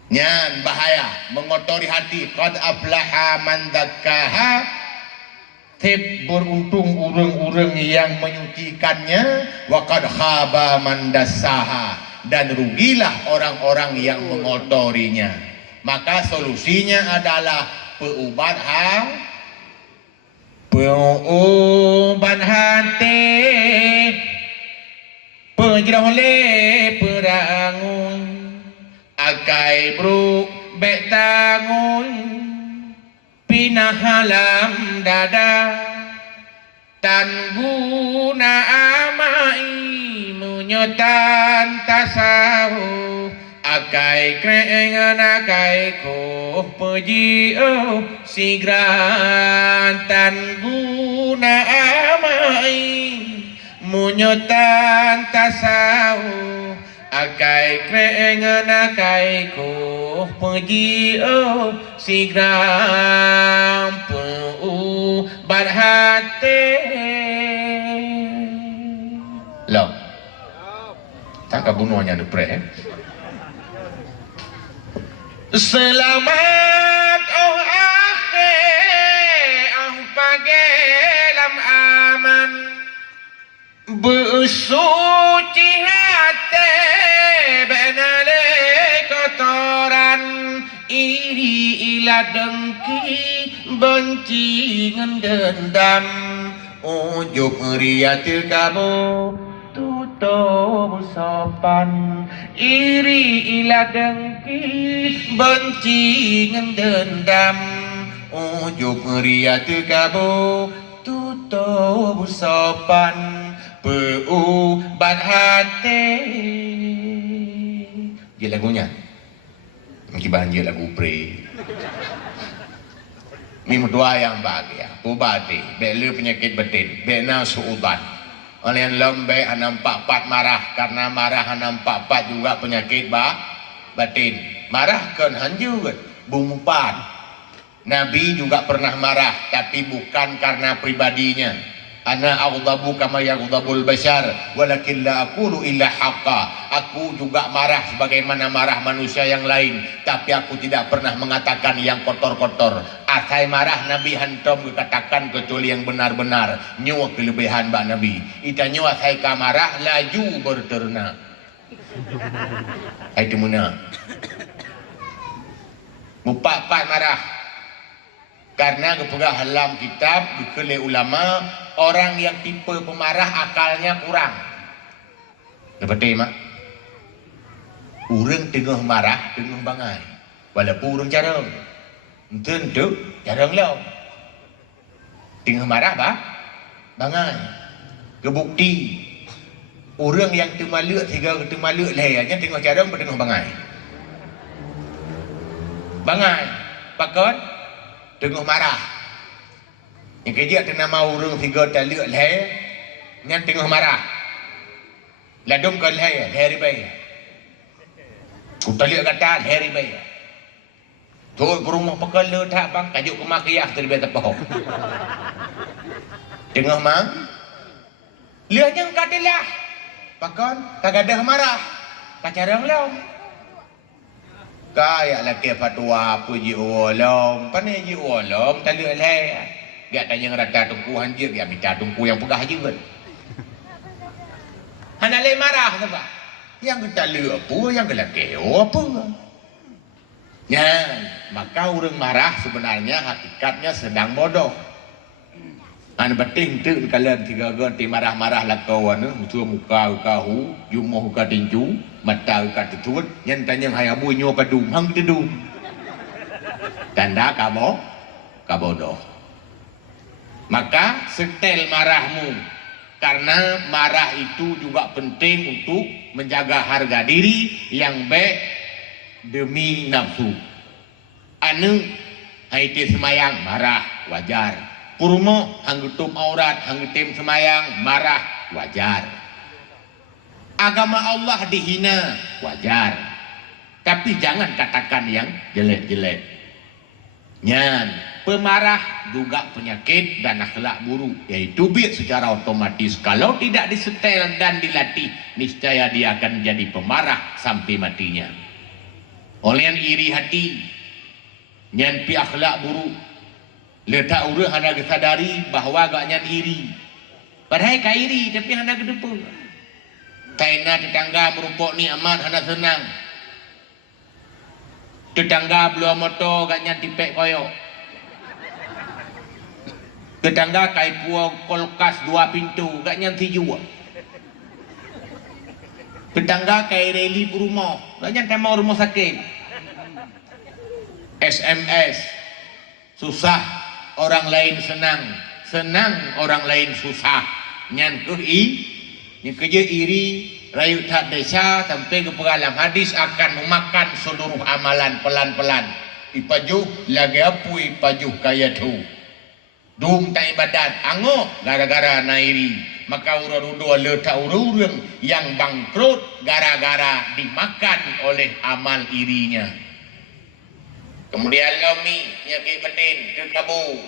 Nyan bahaya mengotori hati. Qad aflaha man dzakkaha. Tip beruntung orang-orang yang menyucikannya. Wa qad khaba man dassaha. Dan rugilah orang-orang yang mengotorinya. Maka solusinya adalah peuban hati penjerole perangun akai bro betangun pinah halam dada tan guna amai menyotan tasawuf akai krengan akai ko peji sigran tan guna amai munyotan tasawuf akai krengan akai ko peji sigran pu barhate lo tak kabunuhnya depre Selamat oh akhir oh pagelam aman bersuci hati benale kotoran iri ila dengki benci ngan dendam ujub riat kamu tutup sopan iri ila dengki benci ngan dendam ujub riat kamu tutup sopan peubat hati. Dia lagunya mungkin banjir lagu pre ini doa yang bahagia ubati belu penyakit batin bena suubat oleh yang lembe nampak pat marah karena marah nampak pat juga penyakit batin marah kan hanjur bumpan Nabi juga pernah marah tapi bukan karena pribadinya ana aghdabu kama yaghdabul bashar walakin la aqulu illa haqqa aku juga marah sebagaimana marah manusia yang lain tapi aku tidak pernah mengatakan yang kotor-kotor asai marah Nabi hantam katakan kecuali yang benar-benar nyawa kelebihan ba Nabi ita nyawa asai ka marah laju berternak itu muna mupak-pak marah karena kepada halam kitab dikele ulama orang yang tipe pemarah akalnya kurang. Seperti mak, urang tengah marah tengah bangai, walaupun urang jarang, tentu jarang lah. Tengah marah bah, bangai. Kebukti urang yang temaluk tiga temaluk lahirnya tengah jarang tengah bangai. Bangai, pakon tengah marah. Yang kerja kena mau urung tiga taluk lahir yang tengah marah ladum ke lahir ribai taluk kata lahir ribai tu berumah pekal le tak bang kajuk ke makiah terlebih tepoh tengah mang lihat yang kadilah pakon tak ada marah kacarang lau kaya laki fatwa puji ulum pandai ji ulum taluk lahir dia tanya rata tungku hanjir dia minta tungku yang pegah juga. Hana le marah tu pak. Yang kita le apa yang kelake apa. Ya, maka orang marah sebenarnya hakikatnya sedang bodoh. An beting tu kalian tiga ganti marah-marah lah kawan tu muka kahu, jumoh ka tinju, mata ka tutut, yang tanya hayabu nyo padum hang tidum. Tanda kamu kabodoh. Maka setel marahmu karena marah itu juga penting untuk menjaga harga diri yang baik demi nafsu. Anu haiti semayang marah wajar. Purmo hanggutum aurat hanggutim semayang marah wajar. Agama Allah dihina wajar. Tapi jangan katakan yang jelek-jelek. Nyan, pemarah juga penyakit dan akhlak buruk, yaitu bir secara otomatis. Kalau tidak disetel dan dilatih, niscaya dia akan jadi pemarah sampai matinya. Oleh yang iri hati, nyan pi akhlak buruk, letak urang hendak sadari bahawa agak nyan iri. Padahal ka iri tapi hendak kedepa. Taina tetangga merumpok ni aman hendak senang. Tetangga belum motor gaknya tipek koyok. Tetangga kai puang kulkas 2 pintu gaknya tiju. Tetangga kai reli rumah gaknya mau rumah sakit. SMS susah orang lain senang, senang orang lain susah. Nyan yang kerja iri rayu tak desa sampai ke dalam hadis akan memakan seluruh amalan pelan-pelan. Ipajuh lagi apa ipajuh kaya tu. Dung tak ibadat ango gara-gara nairi. Maka urang-urang letak urang yang bangkrut gara-gara dimakan oleh amal irinya. Kemudian lomi nyakit batin kekabu.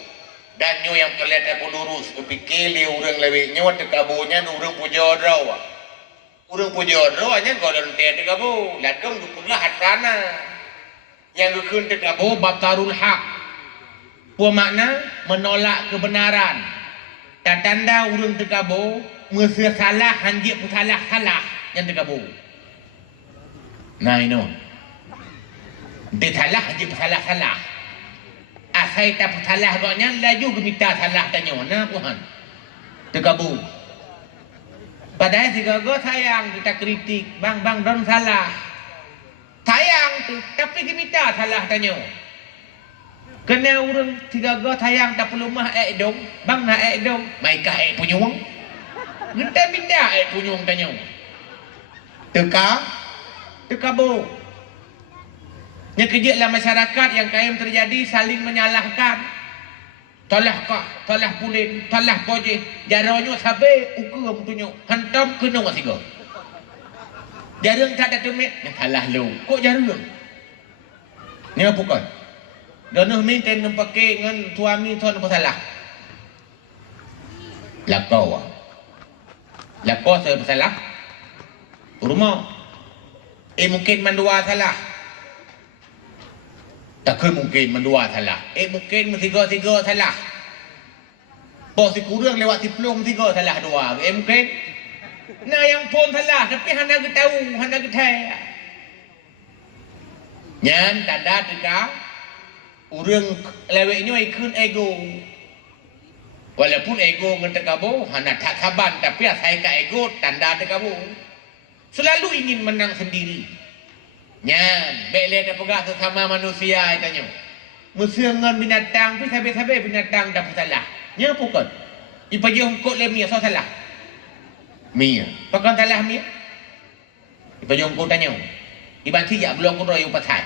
Dan nyo yang kelihatan aku lurus kepikir li urang lebih nyo tekabunya urang puja rawa. Urang puja rawanya golon te tekabu. Lakum dukunglah hatana. Yang gukun tekabu batarul haq. Puan makna menolak kebenaran. Dan tanda urang tekabu mesra salah hanjik salah yang tekabu. Nah ini. Dia salah hanjik salah. Asai tak salah agaknya laju gemita salah tanya mana Tuhan tergabung padahal jika go sayang kita kritik bang don salah sayang tu tapi gemita salah tanya kena urang jika go sayang tak perlu mah dong bang nak dong mai ka punyung ngenta minda punyung tanya tergabung. Yang kerja dalam masyarakat yang kaim terjadi saling menyalahkan. Talah kah, talah pulin, talah pojeh. Jaranyo sabe ukur tunjuk. Hantam kena wasiga. Jarang tak ada tumit, salah lu. Kok jarang? Ni apa kan? Donoh minta pakai dengan suami tuan apa salah? Lakau. Lakau saya bersalah. Rumah. Mungkin mandua salah. Tak mungkin mendua salah. Mungkin tiga salah. Bos si kurang lewat si pelung 3 salah 2. Mungkin. Nah yang pun salah. Tapi hendak tahu, hendak tahu. Nyan tanda teka. Urang leweknya ikut ego. Walaupun ego ngetekabu, hendak tak saban. Tapi asai ka ego tanda tekabu. Selalu ingin menang sendiri. Nyan, baiklah dah pegah sesama manusia tanya. Musuh dengan binatang, tapi sabar-sabar binatang dah salah. Nya apa kan? Ipa je hongkok le mia so salah. Mia. Pakan salah mia? Ipa je hongkok tanya. Iban siap belum ko roy upasai.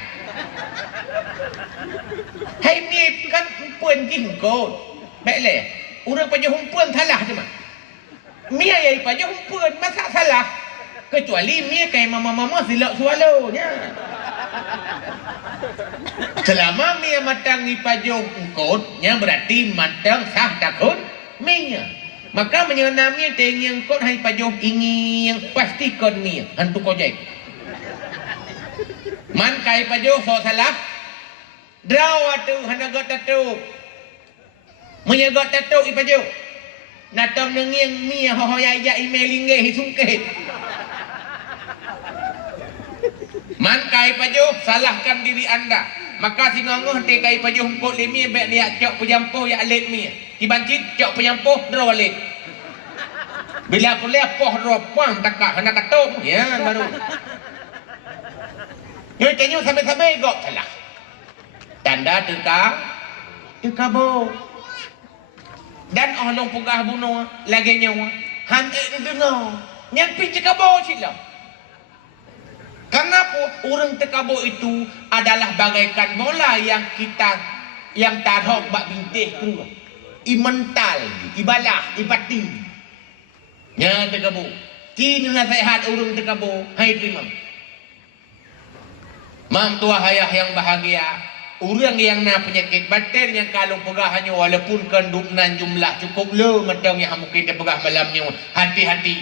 Hai mia kan puan ki hongkok. Baiklah. Urang pa je hongkok salah je mah. Mia ya ipa je hongkok masa salah. Kecuali mia kayak mama silap sualonya. Selama mia matang ni pajong engkot, nya berarti matang sah takut mia. Maka menyana mia tengi engkot hai pajong ingin pasti kon mia hantu kojek. Man kai pajong so salah. Draw atu hanagot tatu. Menyagot tatu ipajong. Natong nengiang mia hohoya ya emailing hisungke. Man kai pajuh salahkan diri anda. Maka si ngongoh te kai pajuh hongkot limi bek dia cok pejampoh ya alit mi. Dibancit cok pejampoh draw alit. Bila kuliah poh draw puang takak hendak katung. Ya baru. Yo tenyo sampai-sampai gok salah. Tanda bo. Dan orang pugah bunuh lagi nyawa. Hantik dengar. Nyampi cekabo silam. Kenapa orang tekabo itu adalah bagaikan bola yang taruh bak bintih keluar. Imental, ibalah, ibati. Ya tekabo. Kini nasihat orang tekabo. Hai terima. Mam tua hayah yang bahagia. Orang yang na penyakit batin yang kalau pegahannya walaupun kandungan jumlah cukup le macam yang mungkin dia pegah malamnya, hati-hati.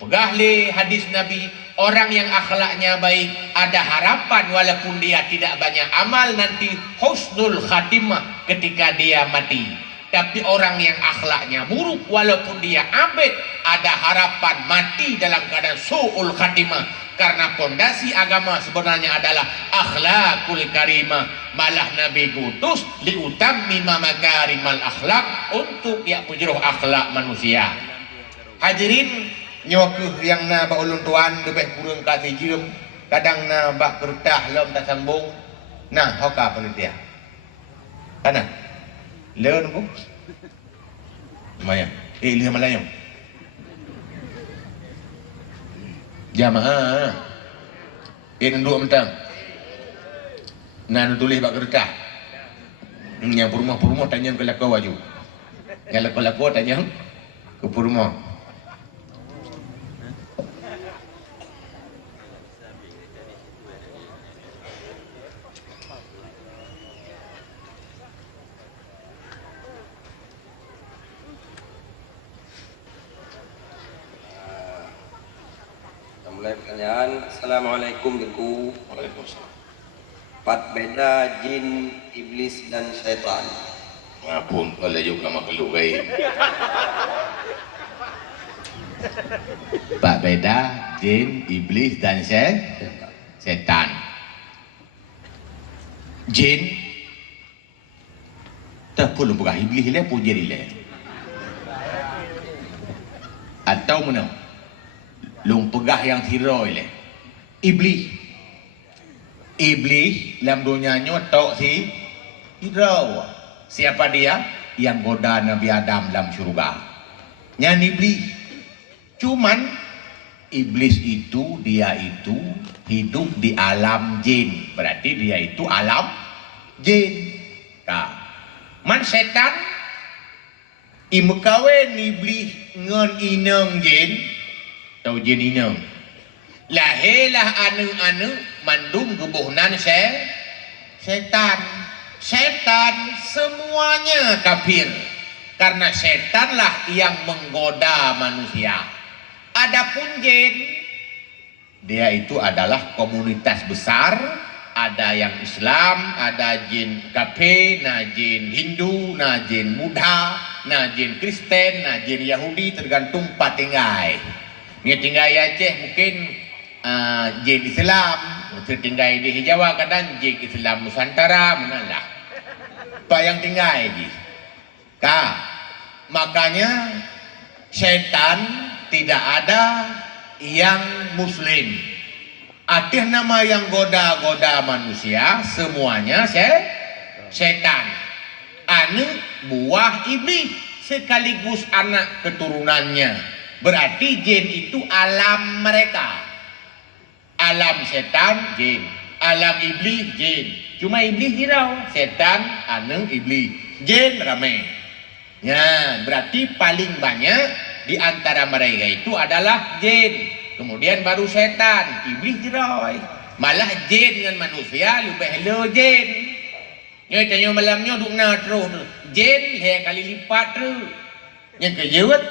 Pegah le hadis Nabi, orang yang akhlaknya baik ada harapan walaupun dia tidak banyak amal nanti husnul khatimah ketika dia mati. Tapi orang yang akhlaknya buruk walaupun dia abid ada harapan mati dalam keadaan su'ul khatimah. Karena fondasi agama sebenarnya adalah akhlakul karimah. Malah Nabi kutus liutammima makarimal akhlak, untuk ya pujruh akhlak manusia. Hadirin nyokeh yang na ba ulun tuan lebih kurang kasih jem, kadang na ba kertah lom tak sambung. Nah, hoka panitia. Kana? Leun ko? Maya. Lihat malayong. Jamaah ini dua mentang nah tulis bak kertas yang purumah tanya ke lakau waju yang lakau tanya ke purumah. Mulai pertanyaan. Assalamualaikum Guru. Waalaikumsalam. 4 beda jin, iblis dan syaitan. Ngapun kalau juga makhluk gaib. Pak beda jin, iblis dan setan. Jin tak perlu pegah iblis le pun jadi le. Atau mana? Lung pegah yang hero ile iblis dalam dunianya tok si hero. Siapa dia? Yang goda Nabi Adam dalam syurga nyan iblis. Cuman iblis itu dia itu hidup di alam jin, berarti dia itu alam jin. Man setan imekawen iblis ngan inang jin tau jin inang lahelah anu mandum gebuhnan setan semuanya kafir karena setanlah yang menggoda manusia. Adapun jin dia itu adalah komunitas besar, ada yang Islam, ada jin kafir, nah jin Hindu, nah jin Buddha, nah jin Kristen, nah jin Yahudi, tergantung patinggai. Dia tinggal di Aceh mungkin jin Islam, tinggal di Jawa kadang jin Islam Nusantara, menalah. Pak yang tinggal di. Makanya setan tidak ada yang Muslim. Artinya nama yang goda-goda manusia semuanya setan. Anu buah iblis sekaligus anak keturunannya. Berarti jin itu alam mereka. Alam setan jin, alam iblis jin. Cuma iblis hirau, setan anu iblis, jin ramai. Ya, berarti paling banyak di antara mereka itu adalah jin. Kemudian baru setan, iblis hirau. Malah jin dengan manusia lebih lo jin. Ya tanya malamnya duk na terus. Jin he kali lipat terus. Yang kejut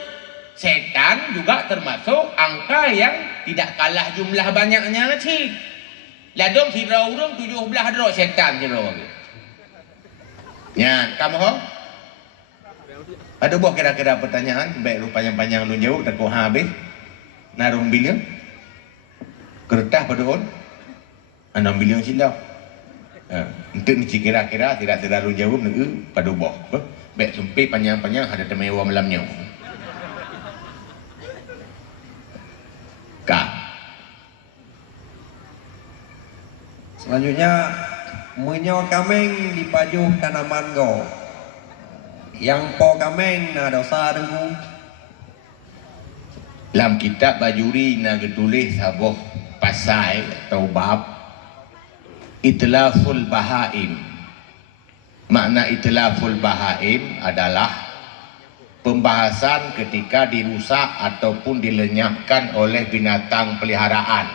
setan juga termasuk angka yang tidak kalah jumlah banyaknya sih. Ladong si orang 17 dro setan jero. Ya, kamu ho? Ada buah kira-kira pertanyaan baik lu panjang-panjang lu jawab tak kau habis. Narung bilion. Kertas pada on. 6 bilion silap. Untuk ni kira-kira tidak terlalu jawab ni pada buah. Baik sempit panjang-panjang ada temewa malamnya. Selanjutnya, menyo kameng di pajuh tanaman go. Yang po kameng na dosa dengu. Dalam kitab Bajuri na getulis sabuh pasal atau bab itlaful bahaim. Makna itlaful bahaim adalah pembahasan ketika dirusak ataupun dilenyapkan oleh binatang peliharaan.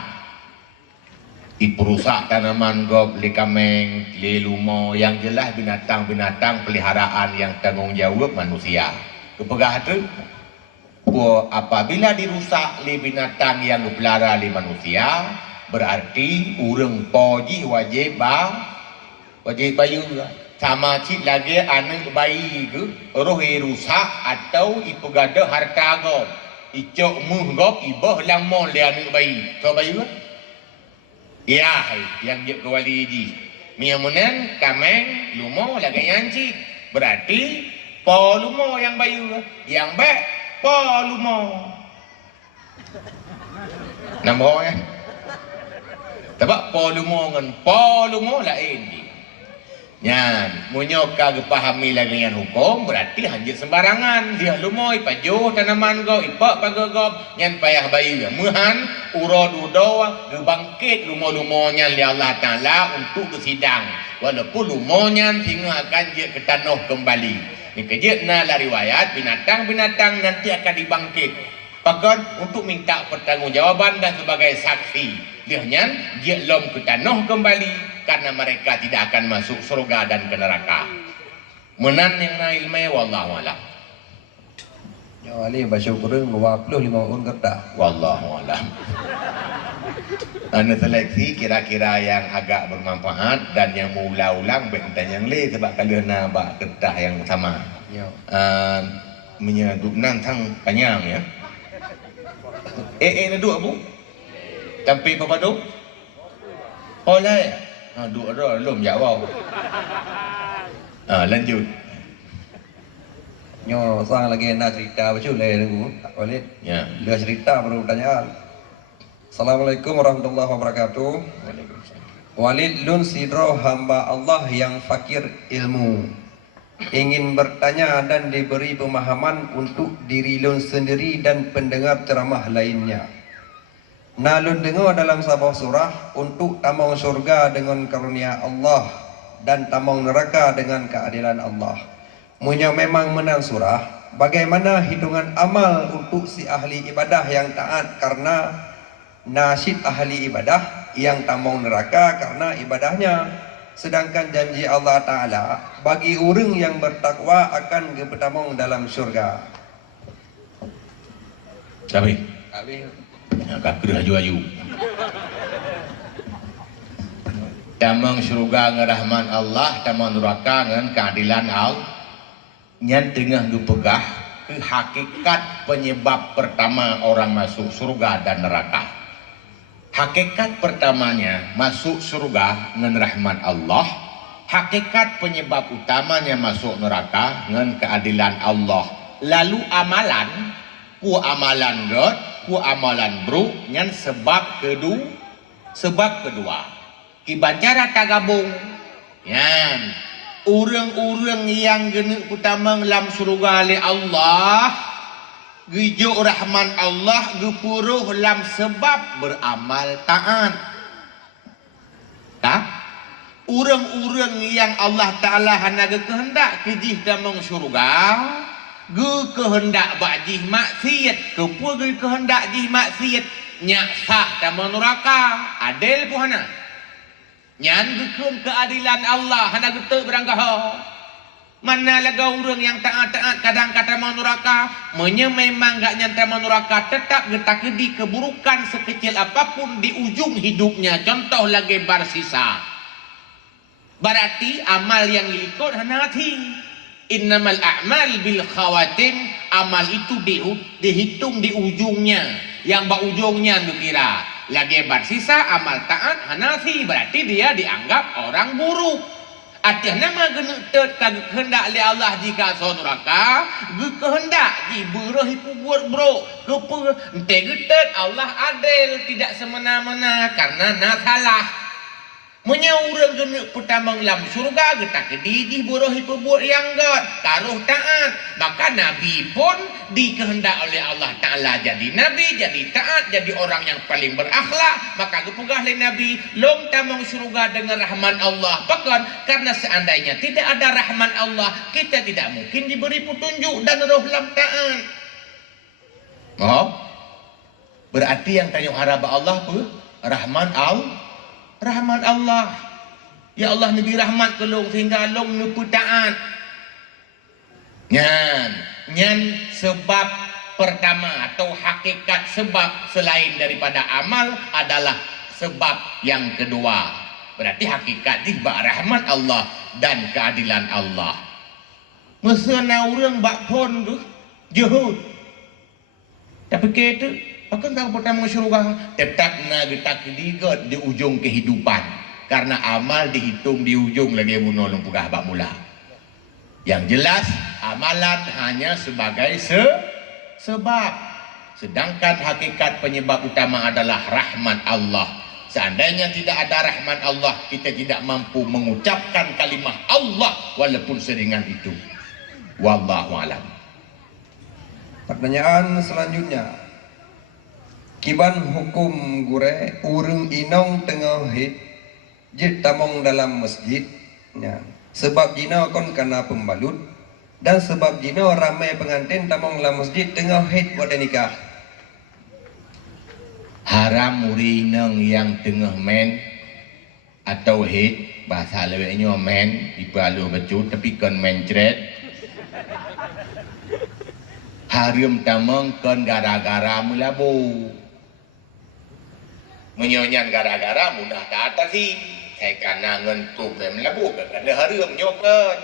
Diperusak tanaman gop, li kameng, li lumo, yang jelas binatang-binatang peliharaan yang tanggung jawab manusia. Kepegah tu, apabila dirusak li binatang yang dipelihara li manusia, berarti urang poji wajib bayu sama cik lagi anak bayi ke roh rusak atau ipegada harta gop, icok muh gop ibah lamon li anak bayi. So bayu ya, yang dia kewali ji. Miamunan, kameng, lumo, lagi yanci. Berarti, po lumo yang bayu. Yang baik, po lumo. Nampak ya? Sebab po lumo dengan po lumo lain. Nyan, munyoka kepahami lagi dengan hukum, berarti hanya sembarangan. Dia lumoy, pajuh tanaman go, ipak pagagop, nyan payah bayi. Muhan, urodudoa, gebangkit lumo-lumonya li Allah Ta'ala untuk bersidang. Walaupun lumonya tinggal akan dia ke tanah kembali. Ini kejutna lah riwayat, binatang-binatang nanti akan dibangkit. Bahkan untuk minta pertanggungjawaban dan sebagai saksi. Dia lom ke tanah kembali karena mereka tidak akan masuk surga dan ke neraka. Menan yang na ilmu wallahu alam. Ya wali baca Quran 25 un kertas. Wallahu alam. Anu seleksi kira-kira yang agak bermanfaat dan yang mengulang-ulang dan yang lain sebab kalau nak bak kertas yang sama. Ya. Menyaduk nang thang panjang ya. Na dua bu. Sampai berapa tu? Oleh. Dua dah belum jawab. Lanjut. Nyo sang lagi nak cerita baca le dulu. Walid. Ya. Dia cerita baru pertanyaan. Assalamualaikum warahmatullahi wabarakatuh. Walid lun sidro hamba Allah yang fakir ilmu. Ingin bertanya dan diberi pemahaman untuk diri lun sendiri dan pendengar ceramah lainnya. Nalun dengar dalam sebuah surah untuk tamang surga dengan karunia Allah dan tamang neraka dengan keadilan Allah. Munya memang menang surah, bagaimana hitungan amal untuk si ahli ibadah yang taat karena nasib ahli ibadah, yang tamang neraka karena ibadahnya. Sedangkan janji Allah Ta'ala bagi orang yang bertakwa akan bertamang dalam surga. Tapi Amin. agak gerah aju-aju. Tamang surga ngerahman Allah, tamang neraka dengan keadilan Allah. Nyan tengah dipegah ke hakikat penyebab pertama orang masuk surga dan neraka. Hakikat pertamanya masuk surga dengan rahmat Allah. Hakikat penyebab utamanya masuk neraka dengan keadilan Allah. Lalu amalan, ku amalan God, ku amalan bro, ngan sebab kedua. Kibancara tagabung. Yan. Urang-urang yang genek pertama dalam surga oleh Allah, gijuk rahman Allah, gepuruh dalam sebab beramal taat. Tak? Urang-urang yang Allah Ta'ala hanaga kehendak kejih damang surga, ge kehendak bajih maksiat, kepua ge kehendak jih maksiat, nyak sah damang neraka, adil puhana. Nyan gekeun keadilan Allah hana getek berangkah. Mana laga orang yang taat-taat kadang kata mau neraka, memang gak nyanta mau neraka, tetap getak di keburukan sekecil apapun di ujung hidupnya. Contoh lagi barsisa. Berarti amal yang likut hana hati. Innamal a'mal bil khawatim, amal itu dihitung di ujungnya. Yang bak ujungnya dikira. Lagi bersisa amal taat hanafi, berarti dia dianggap orang buruk. Artinya nama genetet kehendak oleh Allah jika so neraka, kehendak diberah buat bro, kepe ente getet Allah adil, tidak semena-mena karena nak salah. Menyaurang genek pertama dalam surga getak kedijih burah buat yang god taruh taat. Maka Nabi pun dikehendak oleh Allah Ta'ala jadi Nabi, jadi taat, jadi orang yang paling berakhlak. Maka kepugah oleh Nabi long tamang surga dengan rahman Allah. Bahkan karena seandainya tidak ada rahman Allah, kita tidak mungkin diberi petunjuk dan roh dalam taat. Oh, berarti yang tanya harap Allah pun rahman Allah. rahmat Allah. Ya Allah nabi rahmat tolong sehingga long nupu taat. Nyan sebab pertama atau hakikat sebab selain daripada amal adalah sebab yang kedua. Berarti hakikat di bak rahmat Allah dan keadilan Allah. Masa na orang bak pon tu jehud. Tapi kita akan tahu pertama syurga tetap na getak digot di ujung kehidupan. Karena amal dihitung di ujung lagi bunuh pugah bak mula. Yang jelas amalan hanya sebagai sebab. Sedangkan hakikat penyebab utama adalah rahmat Allah. Seandainya tidak ada rahmat Allah, kita tidak mampu mengucapkan kalimah Allah walaupun seringan itu. Wallahu alam. Pertanyaan selanjutnya. Kiban hukum gure urung inong tengah hit jid tamong dalam masjid. Ya. Sebab jina kon kena pembalut dan sebab jina ramai pengantin tamong dalam masjid tengah hit buat nikah. Haram urineng yang tengah men atau hit bahasa leweknya men dipalu becut tapi kon mencret. Haram tamong kon gara-gara melabu. Menyonyan gara-gara mudah tak atasi. Saya kena ngentuk dan melabu kerana haram nyokan.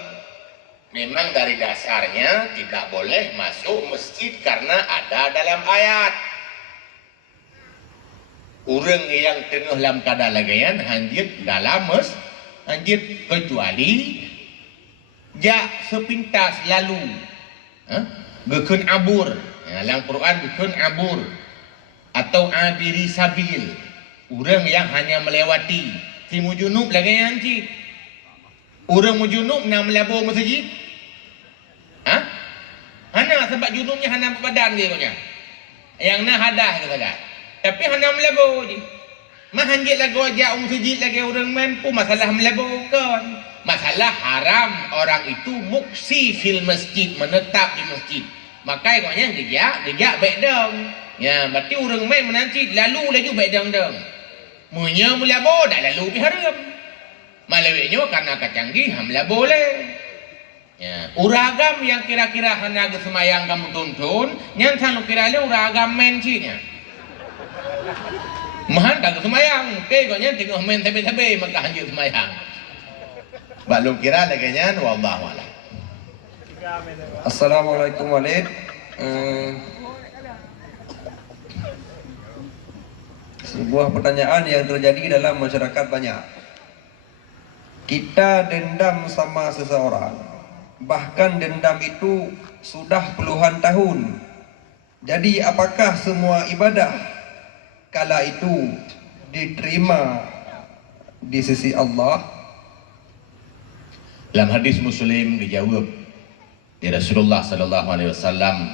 Memang dari dasarnya tidak boleh masuk masjid karena ada dalam ayat. Orang yang tengah dalam keadaan lagayan hanjit dalam hanjit kecuali jak sepintas lalu gekun abur dalam Quran gekun abur atau abiri sabil orang yang hanya melewati si mujunub lagayan si orang mujunub nak melabur masjid hana sebab junubnya hana badan dia punya yang nak hadah ke saja. Tapi hanya melabur je. Mahanjit lagu ajak masjid lagi orang mampu masalah melabur kan. Masalah haram orang itu muksi fil masjid, menetap di masjid. Maka katanya gejak baik dong. Ya, berarti orang main menanti lalu laju baik dong. Munya melabur dah lalu pi haram. Malawiknya karena kecanggih melabur le. Ya, uragam yang kira-kira hanya semayang kamu tuntun, yang selalu kira le uragam mencinya. Mahan tak semayang, kayaknya tengok main tabe-tabe maka hanya semayang. Belum kira lagi nya, wallahu a'lam. Assalamualaikum Walid. Sebuah pertanyaan yang terjadi dalam masyarakat banyak. Kita dendam sama seseorang, bahkan dendam itu sudah puluhan tahun. Jadi apakah semua ibadah kala itu diterima di sisi Allah? Dalam hadis Muslim dijawab di Rasulullah sallallahu alaihi wasallam,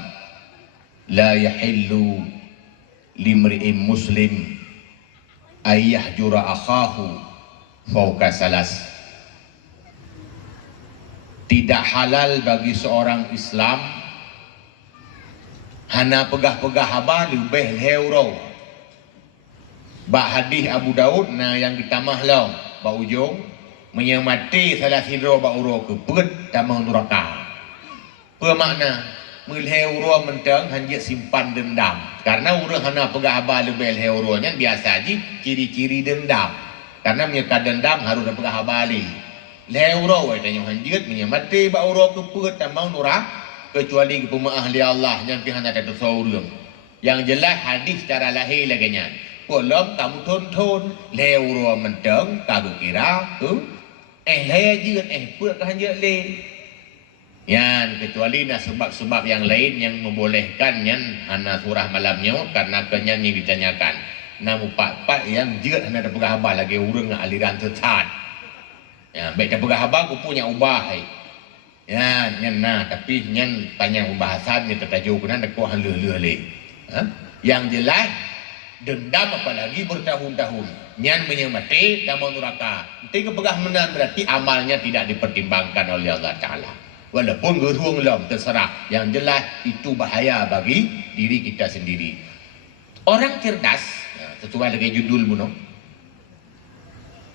la yahillu limri'in muslim ay yahjura akhahu fawqa salas. Tidak halal bagi seorang Islam hana pegah-pegah haba lebih heuro. Bak hadis Abu Daud na yang ditamah lau ba ujung menyemati salah sidro ba uro ke perut tamah neraka. Apa makna? Melhe uro mentang hanjit simpan dendam. Karena uro hana pegah haba lebih he uronya biasa ji ciri-ciri dendam. Karena menyeka dendam harus ada pegah haba li. Le uro wa tanya hanjit menyemati ba uro ke perut tamah neraka kecuali ke pemaah li Allah yang hanya ada seorang. Yang jelas hadis secara lahir lagi nya. Kolom kamu tonton lewro menteng kamu kira lejut perut hanjut le. Yan kecuali nak sebab-sebab yang lain yang membolehkan yan hana surah malamnya karena kenyan yang ditanyakan. Namu pak yang jeut hana ada pegah haba lagi urang aliran sesat. Ya baik dah pegah haba ku punya ubah. Yan nah tapi yan panjang pembahasannya tertajuk kena dak ko halu-halu le. Yang jelas dendam apalagi bertahun-tahun nyan menyemati dan neraka nanti kepegah menan berarti amalnya tidak dipertimbangkan oleh Allah Ta'ala walaupun geruang lam terserah yang jelas itu bahaya bagi diri kita sendiri. Orang cerdas sesuai dengan judul bunuh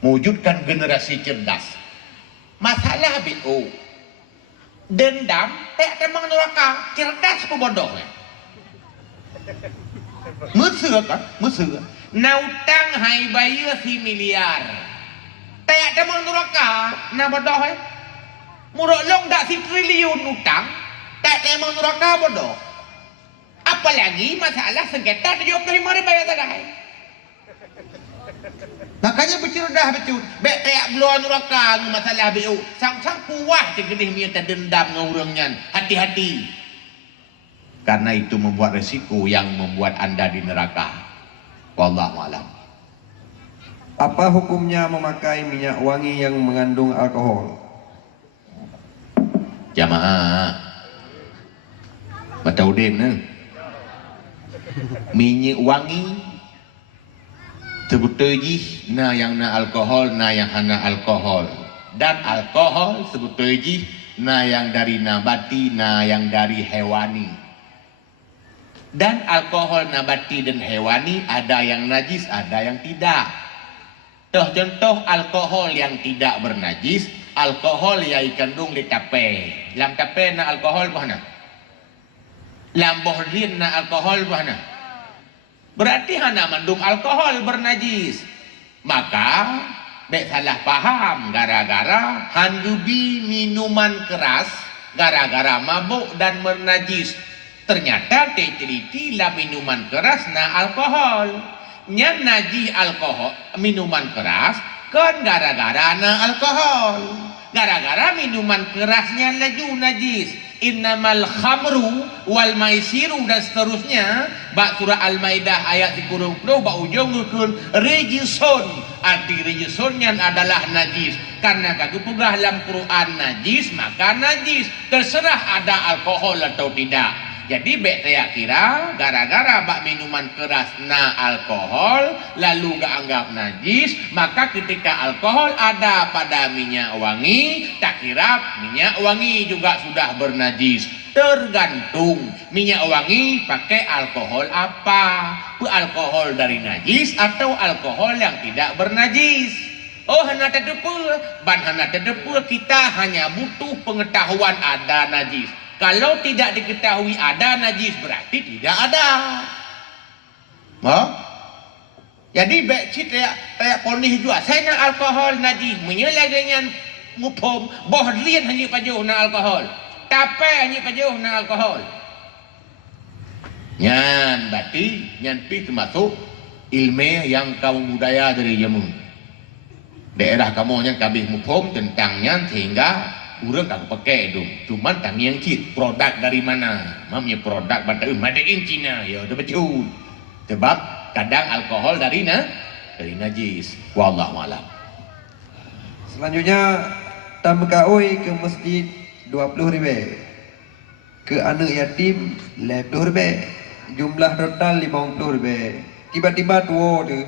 mewujudkan generasi cerdas. Masalah BO dendam tak temang neraka, cerdas apa bodoh mesra kan mesra nautang hai bayar si miliar tak temang neraka na bodoh murok long dak si triliun utang tak temang neraka bodoh. Apalagi masalah sengketa 75 bayar tadai. Makanya bercerdah betul. Bek kayak beluan neraka masalah BO. Sang-sang kuah cegedih minta dendam dengan orangnya. Hati-hati. Karena itu membuat resiko yang membuat anda di neraka. Wallahu a'lam. Apa hukumnya memakai minyak wangi yang mengandung alkohol? Jamaah. Batau dem ni. Minyak wangi sebetulnya na yang na alkohol, na yang hana alkohol. Dan alkohol sebetulnya na yang dari nabati, na yang dari hewani. Dan alkohol nabati dan hewani ada yang najis, ada yang tidak. Contoh alkohol yang tidak bernajis, alkohol yang dikandung di tape. Lam tape na alkohol mana? Lam bohdin na alkohol mana? Berarti hana mandung alkohol bernajis. Maka bek salah paham gara-gara handubi minuman keras gara-gara mabuk dan bernajis. Ternyata teliti lah minuman keras na alkohol. Nya najis alkohol minuman keras kan gara-gara na alkohol. Gara-gara minuman kerasnya laju najis. Innamal khamru wal maisiru dan seterusnya. Bak surah Al-Maidah ayat 30 bak ujung ngukun rejisun. Arti rejisunnya adalah najis. Karena kagupugah dalam Quran najis maka najis. Terserah ada alkohol atau tidak. Jadi bek saya kira gara-gara bak minuman keras na alkohol lalu gak anggap najis, maka ketika alkohol ada pada minyak wangi, tak kira minyak wangi juga sudah bernajis. Tergantung minyak wangi pakai alkohol apa, alkohol dari najis atau alkohol yang tidak bernajis. Oh hana terdepa, ban hana terdepa kita hanya butuh pengetahuan ada najis. Kalau tidak diketahui ada najis berarti tidak ada. Jadi becit kayak ponih juga. Saya nak alkohol najis. Menyelah dengan mupom. Bohdrian hanya pajuh nak alkohol. Tapai hanya pajuh nak alkohol. Nyan berarti nyan pi termasuk ilmu yang kaum budaya dari jamu. Daerah kamu yang kabih mupom tentang nyan sehingga urang tak pakai itu, cuman tak yang kit produk dari mana, mamnya produk bantai made in China, ya udah betul. Sebab kadang alkohol dari najis. Wallahu a'lam. Selanjutnya tambah ke masjid 20 ribu, ke anak yatim 50 ribu, jumlah total 50 ribu. Tiba-tiba dua tu.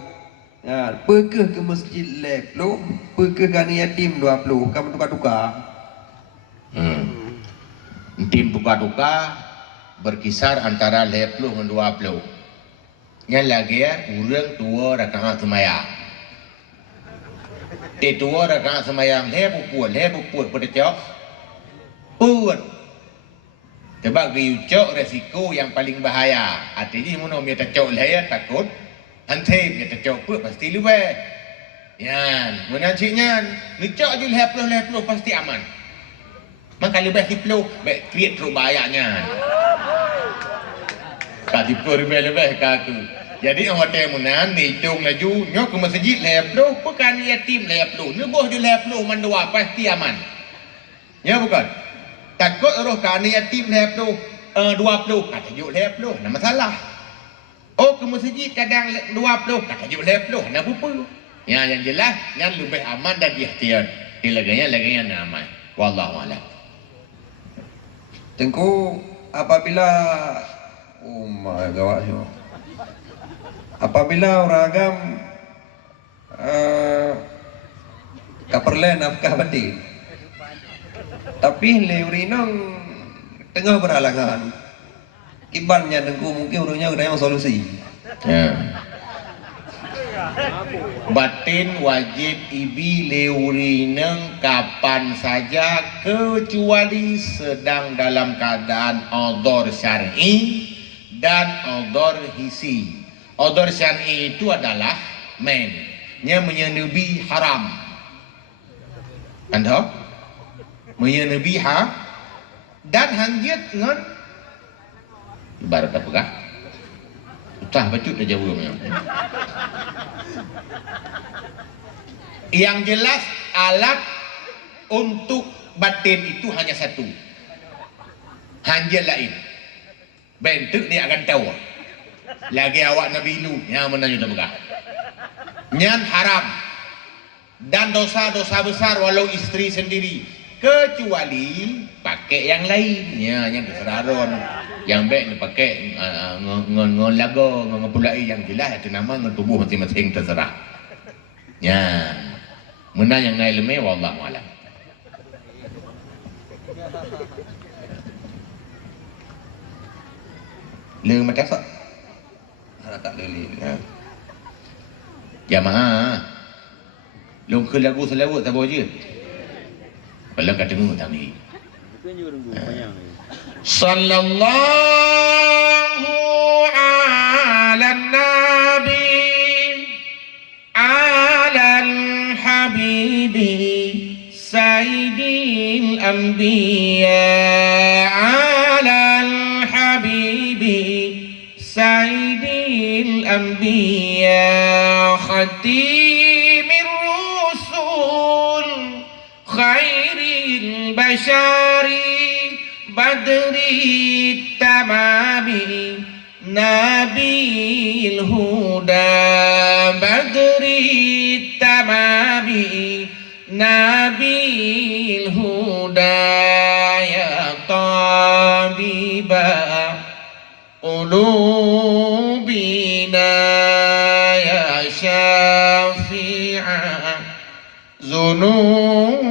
Ya, pergi ke masjid 50, pergi ke anak yatim 20, kamu tukar-tukar. Tim buka-buka berkisar antara 50 dan 20. Yang lagi urang tua rakaat semayang. Tua rakaat semayang lebu puat pada cok. Puat. Sebab diucok resiko yang paling bahaya. Artinya mana dia tercok laya takut. Hantai dia tercok puat pasti luar. Yan, mana ciknya nicok je 50 pasti aman. Maka lebih tiplo, baik create teruk bayarnya. Kak tiplo lebih kaku. Jadi hotel munan hitung laju, nyok ke masjid leplo, bukan yatim leplo. Nubuh je leplo mandua pasti aman. Ya bukan. Takut roh kan yatim leplo 20, kata juk leplo, nak masalah. Oh ke masjid kadang 20, kata juk leplo, nak apa? Ya yang jelas, yang lebih aman dan ikhtiar. Laganya aman. Wallahu a'lam. Tengku apabila apabila orang agam kaperle nafkah batin, tapi leurinong tengah berhalangan, kibannya tengku mungkin urungnya ada yang solusi. Batin wajib ibi leurineng kapan saja kecuali sedang dalam keadaan odor syar'i dan odor hisi. Odor syar'i itu adalah nya menyenebi haram. Anda menyenebi dan hanjit ngan ibarat apa kah? Utah bacut dah jauh memang. Yang jelas alat untuk batin itu hanya satu. Hanjil lain. Bentuk dia akan tahu. Lagi awak Nabi Lu yang menanya tak nyan haram dan dosa-dosa besar walau istri sendiri, kecuali pakai yang lainnya yang tersedaron yang baik ni pakai ngolago ngepulai yang jelas itu nama tubuh masing-masing terserah ya mana yang naik lemah wallahu alam. Le macam tak tak leli jamaah long ke lagu selawat tak boleh je kalau kat dengar tak ni sallallahu ala nabi ala habibi sayyidil anbiya ala habibi sayyidil anbiya khatimir rusul khairil bashari badri tamami nabil huda badri tamami nabil huda ya tabiba qulubina ya syafi'a zunubina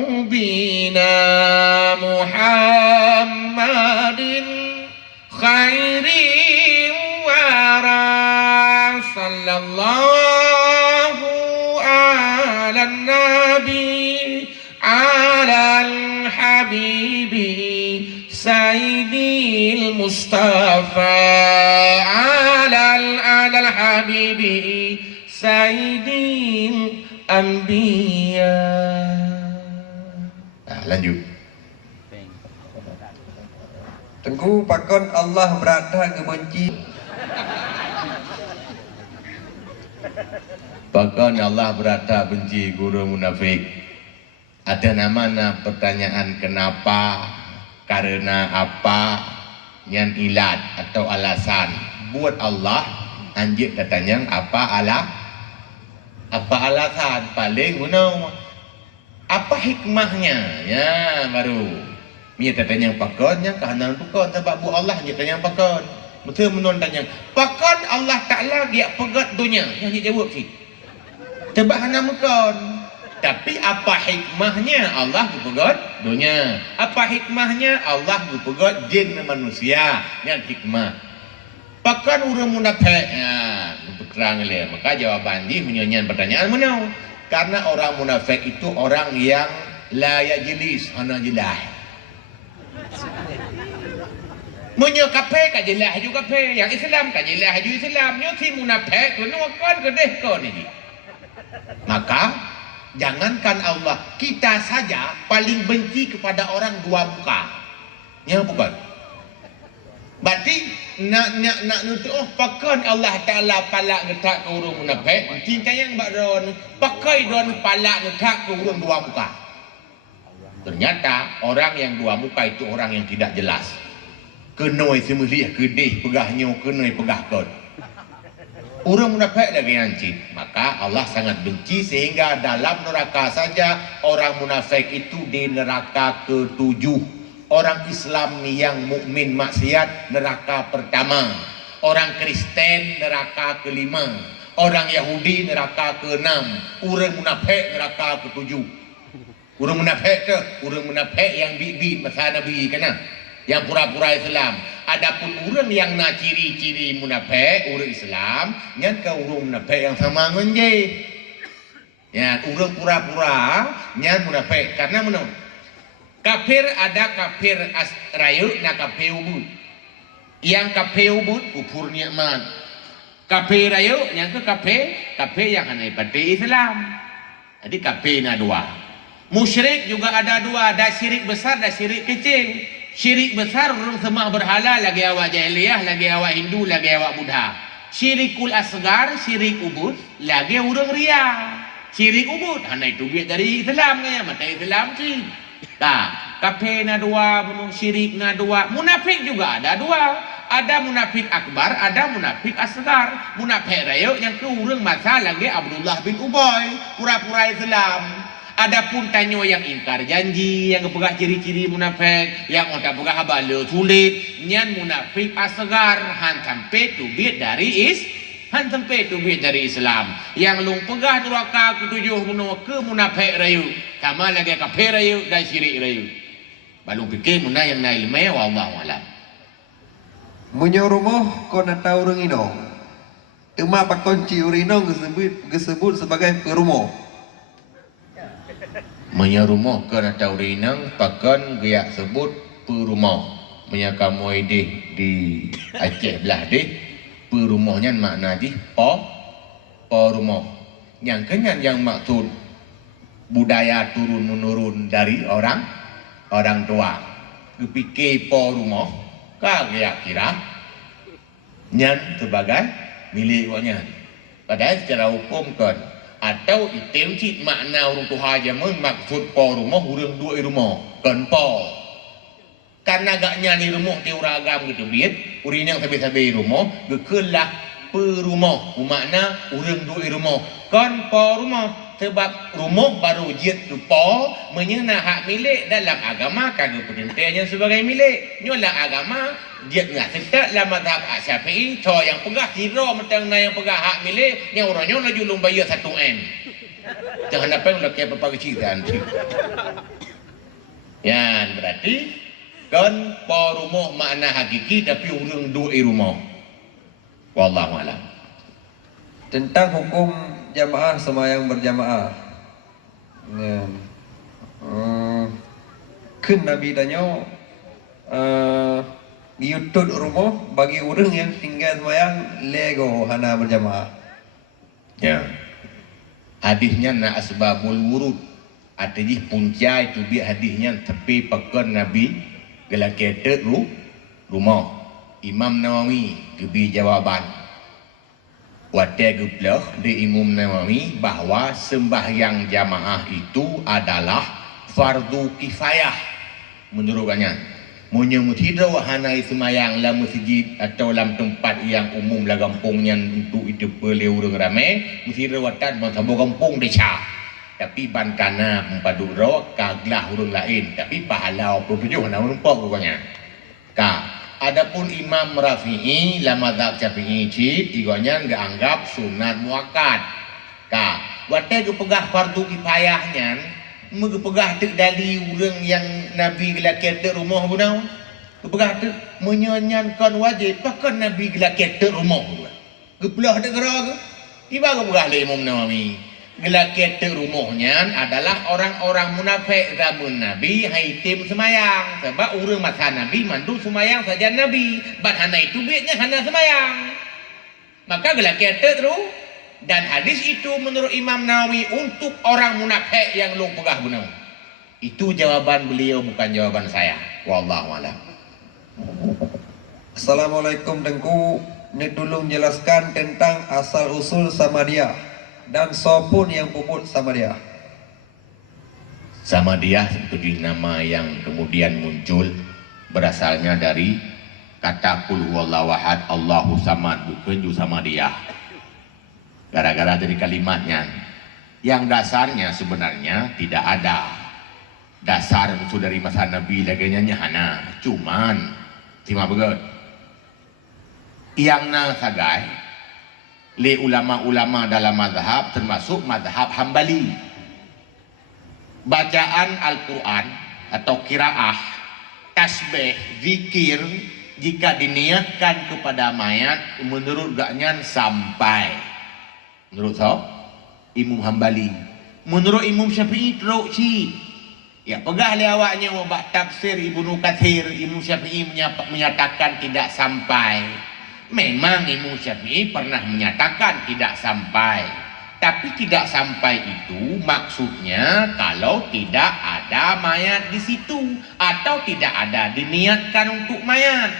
Muhammadin khairin wara sallallahu ala nabi ala habibi sayyidil mustafa ala habibi sayyidil anbiya. Lanjut. Tengku pakon Allah berada kebenci. Pakon Allah berada benci guru munafik. Ada nama pertanyaan kenapa, karena apa, yang ilat atau alasan buat Allah anjir datanya apa alasan paling apa hikmahnya ya baru dia tanya pakonnya kehanan pakon sebab bu Allah dia tanya pakon betul menun tanya pakon Allah Taala dia pegat dunia yang dia jawab sih sebab hana mekon tapi apa hikmahnya Allah pegat dunia apa hikmahnya Allah pegat jin manusia yang hikmah pakon urang munafik ya terang le maka jawaban dia menyanyian pertanyaan menau karena orang munafik itu orang yang la yajlis hana jelah Munyo kafe ka jelah ju kafe, yang Islam ka jelah ju Islam, nyo si munafik tu nuakon kedeh ko ni. Maka jangankan Allah, kita saja paling benci kepada orang dua muka. Ya bukan. Berarti nak nutuh pakon Allah Taala palak ngetak ke urang munafik, cinta yang bakron pakai don palak ngetak ke urang dua muka. Ternyata orang yang dua muka itu orang yang tidak jelas. Kenoi semeliah kedih pegahnya kenoi pegah kon. Orang munafik lagi hancit. Maka Allah sangat benci sehingga dalam neraka saja orang munafik itu di neraka ke-7. Orang Islam yang mukmin maksiat neraka pertama. Orang Kristen neraka ke-5. Orang Yahudi neraka ke-6. Orang munafik neraka ke-7. Orang munafik tu, orang munafik yang bid-bid masa Nabi kena. yang pura-pura Islam. Adapun orang yang nak ciri-ciri munafik orang Islam, nyan ke orang munafik yang sama dengan je. Ya, orang pura-pura nyan munafik karena mana? Kafir ada kafir raya na kafir ubud. Yang kafir ubud kufur nikmat. Kafir raya yang ke kafir yang anai pada Islam. Jadi kafir na dua. Musyrik juga ada dua, ada syirik besar, ada syirik kecil. Syirik besar orang sembah berhala, lagi awak jahiliyah, lagi awak Hindu, lagi awak Buddha. Syirikul asgar, syirik ubud, lagi orang ria. Syirik ubud, hanya itu biar dari Islam ya, mata Islam sih. Nah, kafir na dua, syirik na dua, munafik juga ada dua. Ada munafik akbar, ada munafik asgar. Munafik raya yang ke orang masa lagi Abdullah bin Ubay, pura-pura Islam. Adapun tanyo yang ingkar janji, yang kepegah ciri-ciri munafik, yang otak pegah habala sulit, nyan munafik asgar, han sampai tubit dari Islam. Yang lung pegah neraka ketujuh ke munafik rayu, sama lagi kafir rayu dan syirik rayu. Balung fikir muna yang na ilmu wallahu alam. Munyo rumah kau nak tahu orang inong. Emak pakunci orang inong disebut sebagai perumoh. Menyarumah ke atau rinang pakan gaya sebut perumah. Menyakamu di Aceh belah deh perumahnya makna di rumah. Yang kenyan yang maksud budaya turun menurun dari orang tua. Kepikir rumah kagak kira nyan sebagai milik wanya. Padahal secara hukum kan atau item cik makna orang tua aja maksud po rumah orang dua rumah kan po karena agaknya ni rumah ti orang agam gitu biat urin yang sabi-sabi rumah gekelah perumah makna orang dua rumah kan po rumah sebab rumah baru jid tu po menyena hak milik dalam agama kagak perintahnya sebagai milik nyolah agama dia nggak sedap lah mazhab Syafi'i so yang pegah kira mentang yang pegah hak milik yang orangnya nak julung bayar 1 M jangan apa yang nak apa kecil kan ya berarti kan po rumah makna hakiki tapi orang dua rumah wallahu alam. Tentang hukum jamaah semayang berjamaah. Ya. Kun Nabi danyo YouTube rumah bagi orang yang tinggal semayang lego hana berjamaah. Ya. Hadisnya na asbabul wurud. Artinya punca itu bi hadisnya tepi pekan Nabi gelakete rumah. Imam Nawawi gebi jawaban. Wadah geblah di Imam Nawawi bahawa sembahyang jamaah itu adalah fardu kifayah menurutnya. Munya mutida wahana semayang dalam masjid atau dalam tempat yang umum lah kampungnya untuk itu boleh orang ramai mutida watan mansabo kampung desa. Tapi bankana empadu ro kaglah orang lain tapi pahala 27 na rumpah pokoknya. Adapun Imam Rafi'i la mazhab Syafi'i cip igonya enggak anggap sunat muakkad. Wate pegah fardu kifayahnya megepegah tek dari orang yang Nabi gelak tek rumah bunau. Kepegah tek menyanyankan wajib pakan Nabi gelak tek rumah. Gepelah tek gera ke? Tiba ke pegah le Imam Nawawi. Gelak tek rumahnya adalah orang-orang munafik zaman Nabi haitim semayang. Sebab orang masa Nabi mandu semayang saja Nabi. Bat hana itu biatnya hana semayang. Maka gelak tek terus. Dan hadis itu menurut Imam Nawawi untuk orang munafik yang belum pegah benar. Itu jawaban beliau bukan jawaban saya. Wallahu a'lam. Assalamualaikum Tengku. Ini tolong jelaskan tentang asal usul Samadiyah dan sopun yang puput Samadiyah. Samadiyah itu nama yang kemudian muncul berasalnya dari kata qul huwallahu ahad Allahu samad bukan Samadiyah. Gara-gara dari kalimatnya yang dasarnya sebenarnya tidak ada dasar musuh dari masa Nabi laganya hana cuman cuma begitu yang nasagai le ulama-ulama dalam mazhab termasuk mazhab Hambali bacaan Al-Quran atau kiraah tasbih, zikir jika diniatkan kepada mayat menurut gaknyan sampai. Menurut Imam Hambali. Menurut Imam Syafi'i teruk si. Ya, pegah le awaknya buat tafsir Ibnu Katsir, Imam Syafi'i menyatakan tidak sampai. Memang Imam Syafi'i pernah menyatakan tidak sampai. Tapi tidak sampai itu maksudnya kalau tidak ada mayat di situ atau tidak ada diniatkan untuk mayat.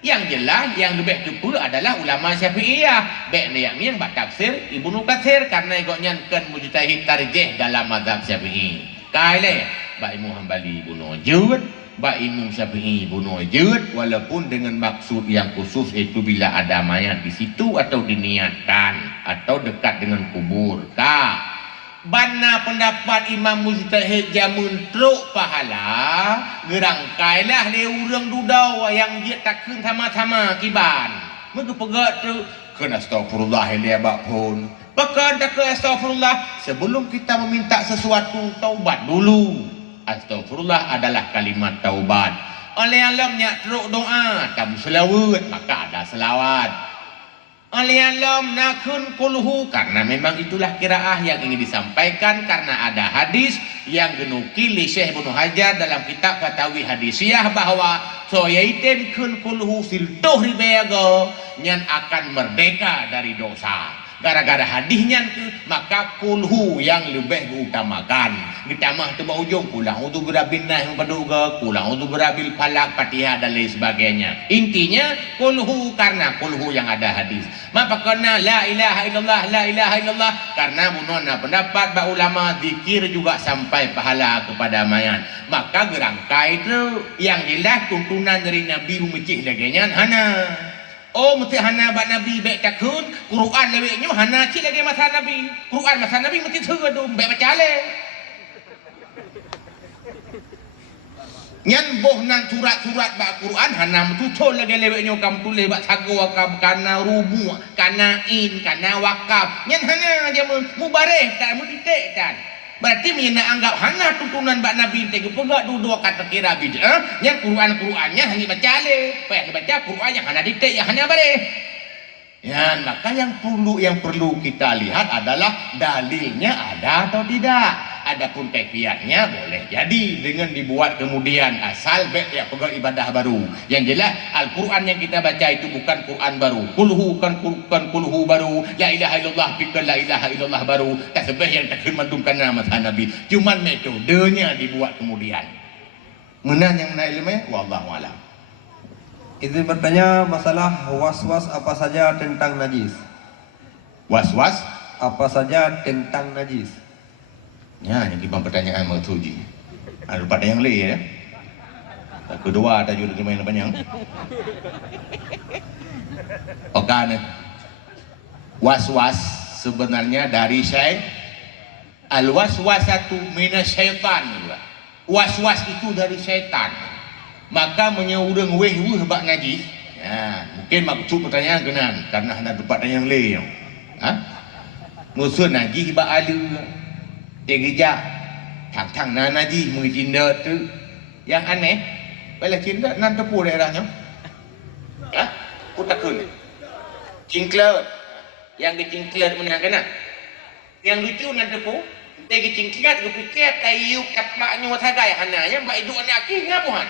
Yang jelas yang lebih tepat adalah ulama Syafi'iyah. Baik yang buat tafsir Ibnu Katsir karena igoknya kan mujtahid tarjih dalam mazhab Syafi'i. Kali Pak Imam Hambali bunuh jud, Pak Imam Syafi'i bunuh jud, walaupun dengan maksud yang khusus itu bila ada mayat di situ atau diniatkan atau dekat dengan kubur. Tak. Bana pendapat Imam Mujtahid jamun truk pahala, gerangkailah le urang dudau yang dia takkan sama-sama kiban. Mereka pegat tu kena astagfirullah dia bak pun. Bahkan tak astagfirullah sebelum kita meminta sesuatu taubat dulu. Astagfirullah adalah kalimat taubat. Oleh alamnya teruk doa tak selawat maka ada selawat. Oleh alam nakun kulhu karena memang itulah kiraah yang ingin disampaikan karena ada hadis yang genukil Syekh Ibnu Hajar dalam kitab Fatawi Hadisiyah bahwa soyaitem kun kulhu siltuh ribayaga yang akan merdeka dari dosa. Gara-gara hadisnya maka kulhu yang lebih diutamakan. Ditambah tu ujung pulang untuk berabil nah paduga, pulang untuk berabil falak, Fatihah dan lain sebagainya. Intinya kulhu karena kulhu yang ada hadis. Maka kena la ilaha illallah, la ilaha illallah karena munona pendapat ba ulama zikir juga sampai pahala kepada mayat. Maka gerangkai itu yang jelas tuntunan dari Nabi memecih lagi hana. Oh mesti hana bak Nabi baik takun Quran leweknya hana cik lagi masa Nabi. Quran masa Nabi mesti tergadum baik baca le. Nyan boh nan surat-surat bak Quran hana mutucol lagi leweknya kam tulis bak sago wakaf kana rubu kana in kana wakaf. Nyan hana dia mubareh tak mutitik kan. Berarti mina anggap hana tuntunan bak Nabi tege pegak dua kata kira bid'ah yang Quran-Qurannya hanya baca le. Payah baca Quran yang hana dikte yang hanya bare. Ya, maka yang perlu kita lihat adalah dalilnya ada atau tidak. Adapun kaifiatnya boleh jadi dengan dibuat kemudian asal ya pegawai ibadah baru. Yang jelas Al-Quran yang kita baca itu bukan Quran baru. Kulhu bukan kulhu baru. La ilaha illallah bukan la ilaha illallah baru. Tasbih yang tak mendungkan nama Nabi. Cuman metodenya dibuat kemudian. Menan yang menaik ilmu wallahu alam. Izin bertanya masalah was-was apa saja tentang najis. Was-was Apa saja tentang najis? ya, yang kibang pertanyaan Mautuji. Ada pada yang lain ya. Kedua ada juga main panjang. Oke, was-was sebenarnya dari syaitan. Al-waswasatu minasyaitan. Was-was itu dari syaitan. Maka menyeurang weh bak najis. Ya, mungkin maksud pertanyaan kenan karena ada tempat yang lain. Musuh najis bak alu. Tegejak thang nan najis menginda tu. Yang aneh, bila cinta nan tepu daerahnya. Putakun. Cingklat. Yang dicingklat mana kena? Yang lucu nan tepu, tegi cingklat ke pikir kayu kapaknya watagai hananya baik duk anak ki ngapuhan.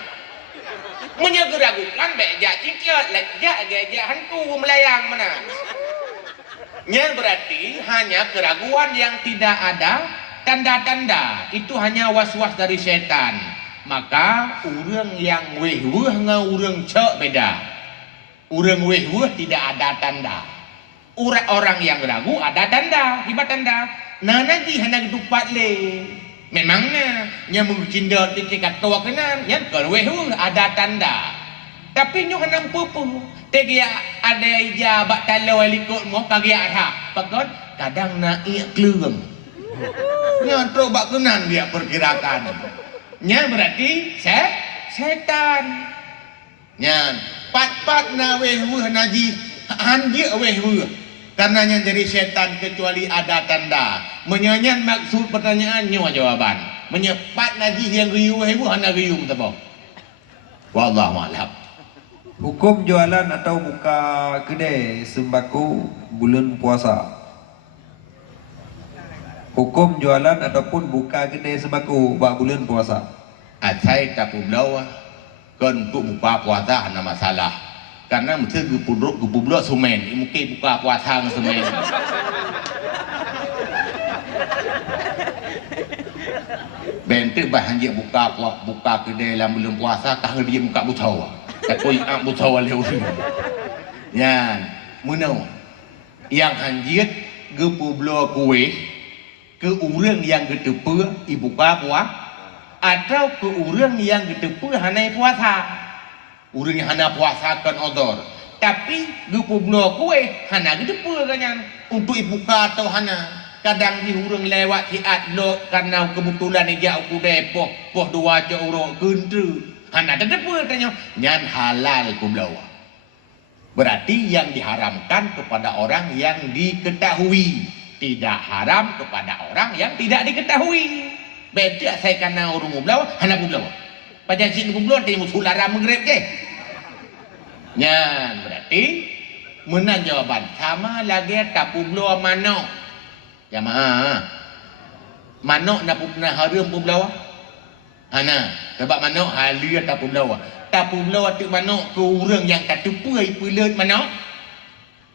Menyegeragukan bejak cingklat, lejak gejak hantu melayang mana. Nya berarti hanya keraguan yang tidak ada tanda-tanda, itu hanya was-was dari setan. Maka orang yang weh-weh dengan orang cek beda. Orang weh-weh tidak ada tanda. Orang yang ragu ada tanda, tiba tanda. Nah nanti hendak dupat le. Memangnya yang mencinta titik tua kenan, yang kalau weh-weh ada tanda. Tapi nyo hendak pupu. Tegi ada ija bak talau alikut mo pagi ha. Pakon kadang naik keleng. Nya coba kenan dia perkirakan. Nya berarti setan. Nya pat-pat na weh-weh naji hanji weh-weh. Karenanya jadi setan kecuali ada tanda. Menyanyian maksud pertanyaannya jawaban. Menyepat naji yang riuh weh-weh hana riuh betul. Wallahu a'lam. Hukum jualan atau buka kedai sembako bulan puasa. Hukum jualan ataupun buka kedai sembako bulan puasa. Saya tak pula kan untuk buka puasa ada masalah. Karena mesti gubuduk semen, mungkin buka puasa dengan semen. Bentuk bahan dia buka kedai dalam bulan puasa, tak dia buka butau. Tak kau ingat butau lewat. Yan, mana? Yang hanjit gubuduk kue ke orang yang ketepu ibu puasa atau ke orang yang ketepu hanai puasa. Orang yang hana puasa kan odor. Tapi gubuduk kue hana ketepu kan untuk ibu atau hana. Kadang di orang lewat siat lo karena kebetulan dia aku depoh poh dua jauh gendru hana ketepu katanya nyan halal kublawa. Berarti yang diharamkan kepada orang yang diketahui, tidak haram kepada orang yang tidak diketahui. Beda saya karena orang kublawa hana kublawa. Pada cik kublawa dia musuh larang mengrep ke. Nyan berarti menang jawaban sama lagi tak kublawa mana. Jamaah manok nak pernah haram pun belawa hana sebab manok halia tak pun belawa tu manok ke orang yang kata puai pulet manok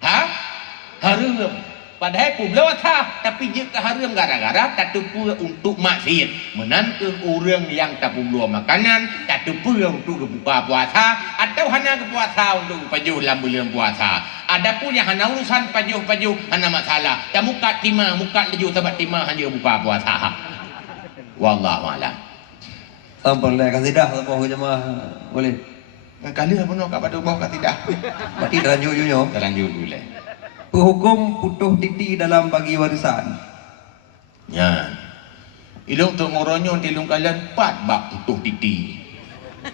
haram padahal pun belawa tapi dia ke haram gara-gara kata puai untuk maksiat menan ke orang yang tak pun belawa makanan kata puai untuk buka puasa atau hana ke puasa untuk pajuh dalam bulan puasa. Adapun yang hana urusan pajuh-pajuh hana masalah. Dan muka timah, muka leju sebab timah hanya buka puasa. Wallahu a'lam. Sampai kasih dah sampai jemaah boleh. Kali apa nak kat bawah kat tidak. Berarti terlanjur junyo. Terlanjur dulu. Hukum putus titi dalam bagi warisan. Ya. Ilung tu ngoronyo tilung kalian 4 bab putus titi.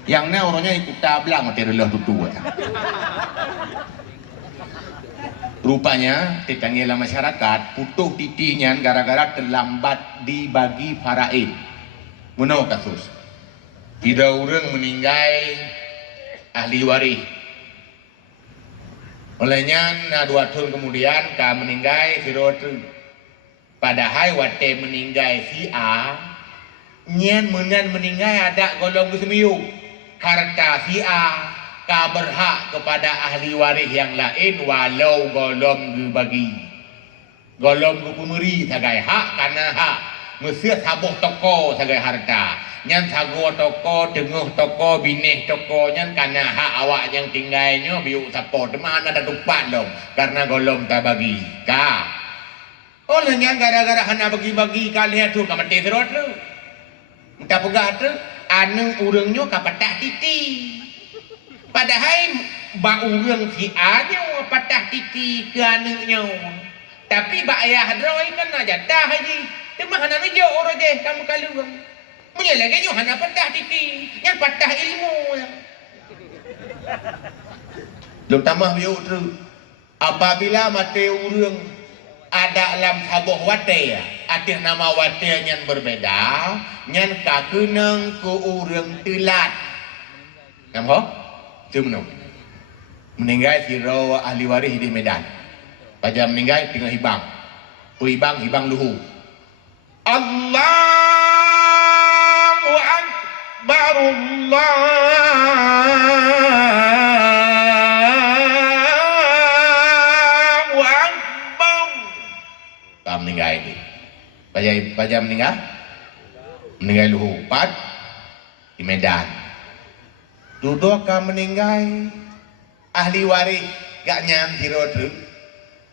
Yang ni orangnya ikut tablang mati relah tutu. Rupanya tetangga masyarakat putus titinya gara-gara terlambat dibagi faraid. Mana kasus? Tidak orang meninggal ahli waris. Olehnya 2 tahun kemudian ka meninggal si rotu. Padahal wate meninggal si A, nyen meninggal ada golong kesemiu. Harta si A ka berhak kepada ahli waris yang lain walau golong dibagi. Golong ku pemeri sebagai hak karena hak. Mesti sabuh toko sebagai harta. Nyan sago toko, denguh toko, binih toko nyan karena hak awak yang tinggalnya biuk support mana ada tempat dong karena golong tak bagi. Ka. Olehnya gara-gara hana bagi-bagi kalian tu ka mati serot tu. Entah pegah tu anu urangnya ka patah titi. Padahal ba urang si A-nya patah titi ke anaknya. Tapi ba ayah droi kan aja dah haji. Demah hana mejo orang je kamu kalung. Punya lagi nyo hana patah titi. Yang patah ilmu. Belum tambah biuk tu. Apabila mati urang ada dalam sabuh wate atas nama wate yang berbeda yang kakenang ke orang telat nampak? Itu mana? Meninggal si rawa ahli waris di Medan pada meninggal tinggal hibang hibang luhu Allahu Akbar meninggal ini. Baca meninggal luhu 4 di Medan. Duduk kan meninggal ahli waris gak nyam hirotu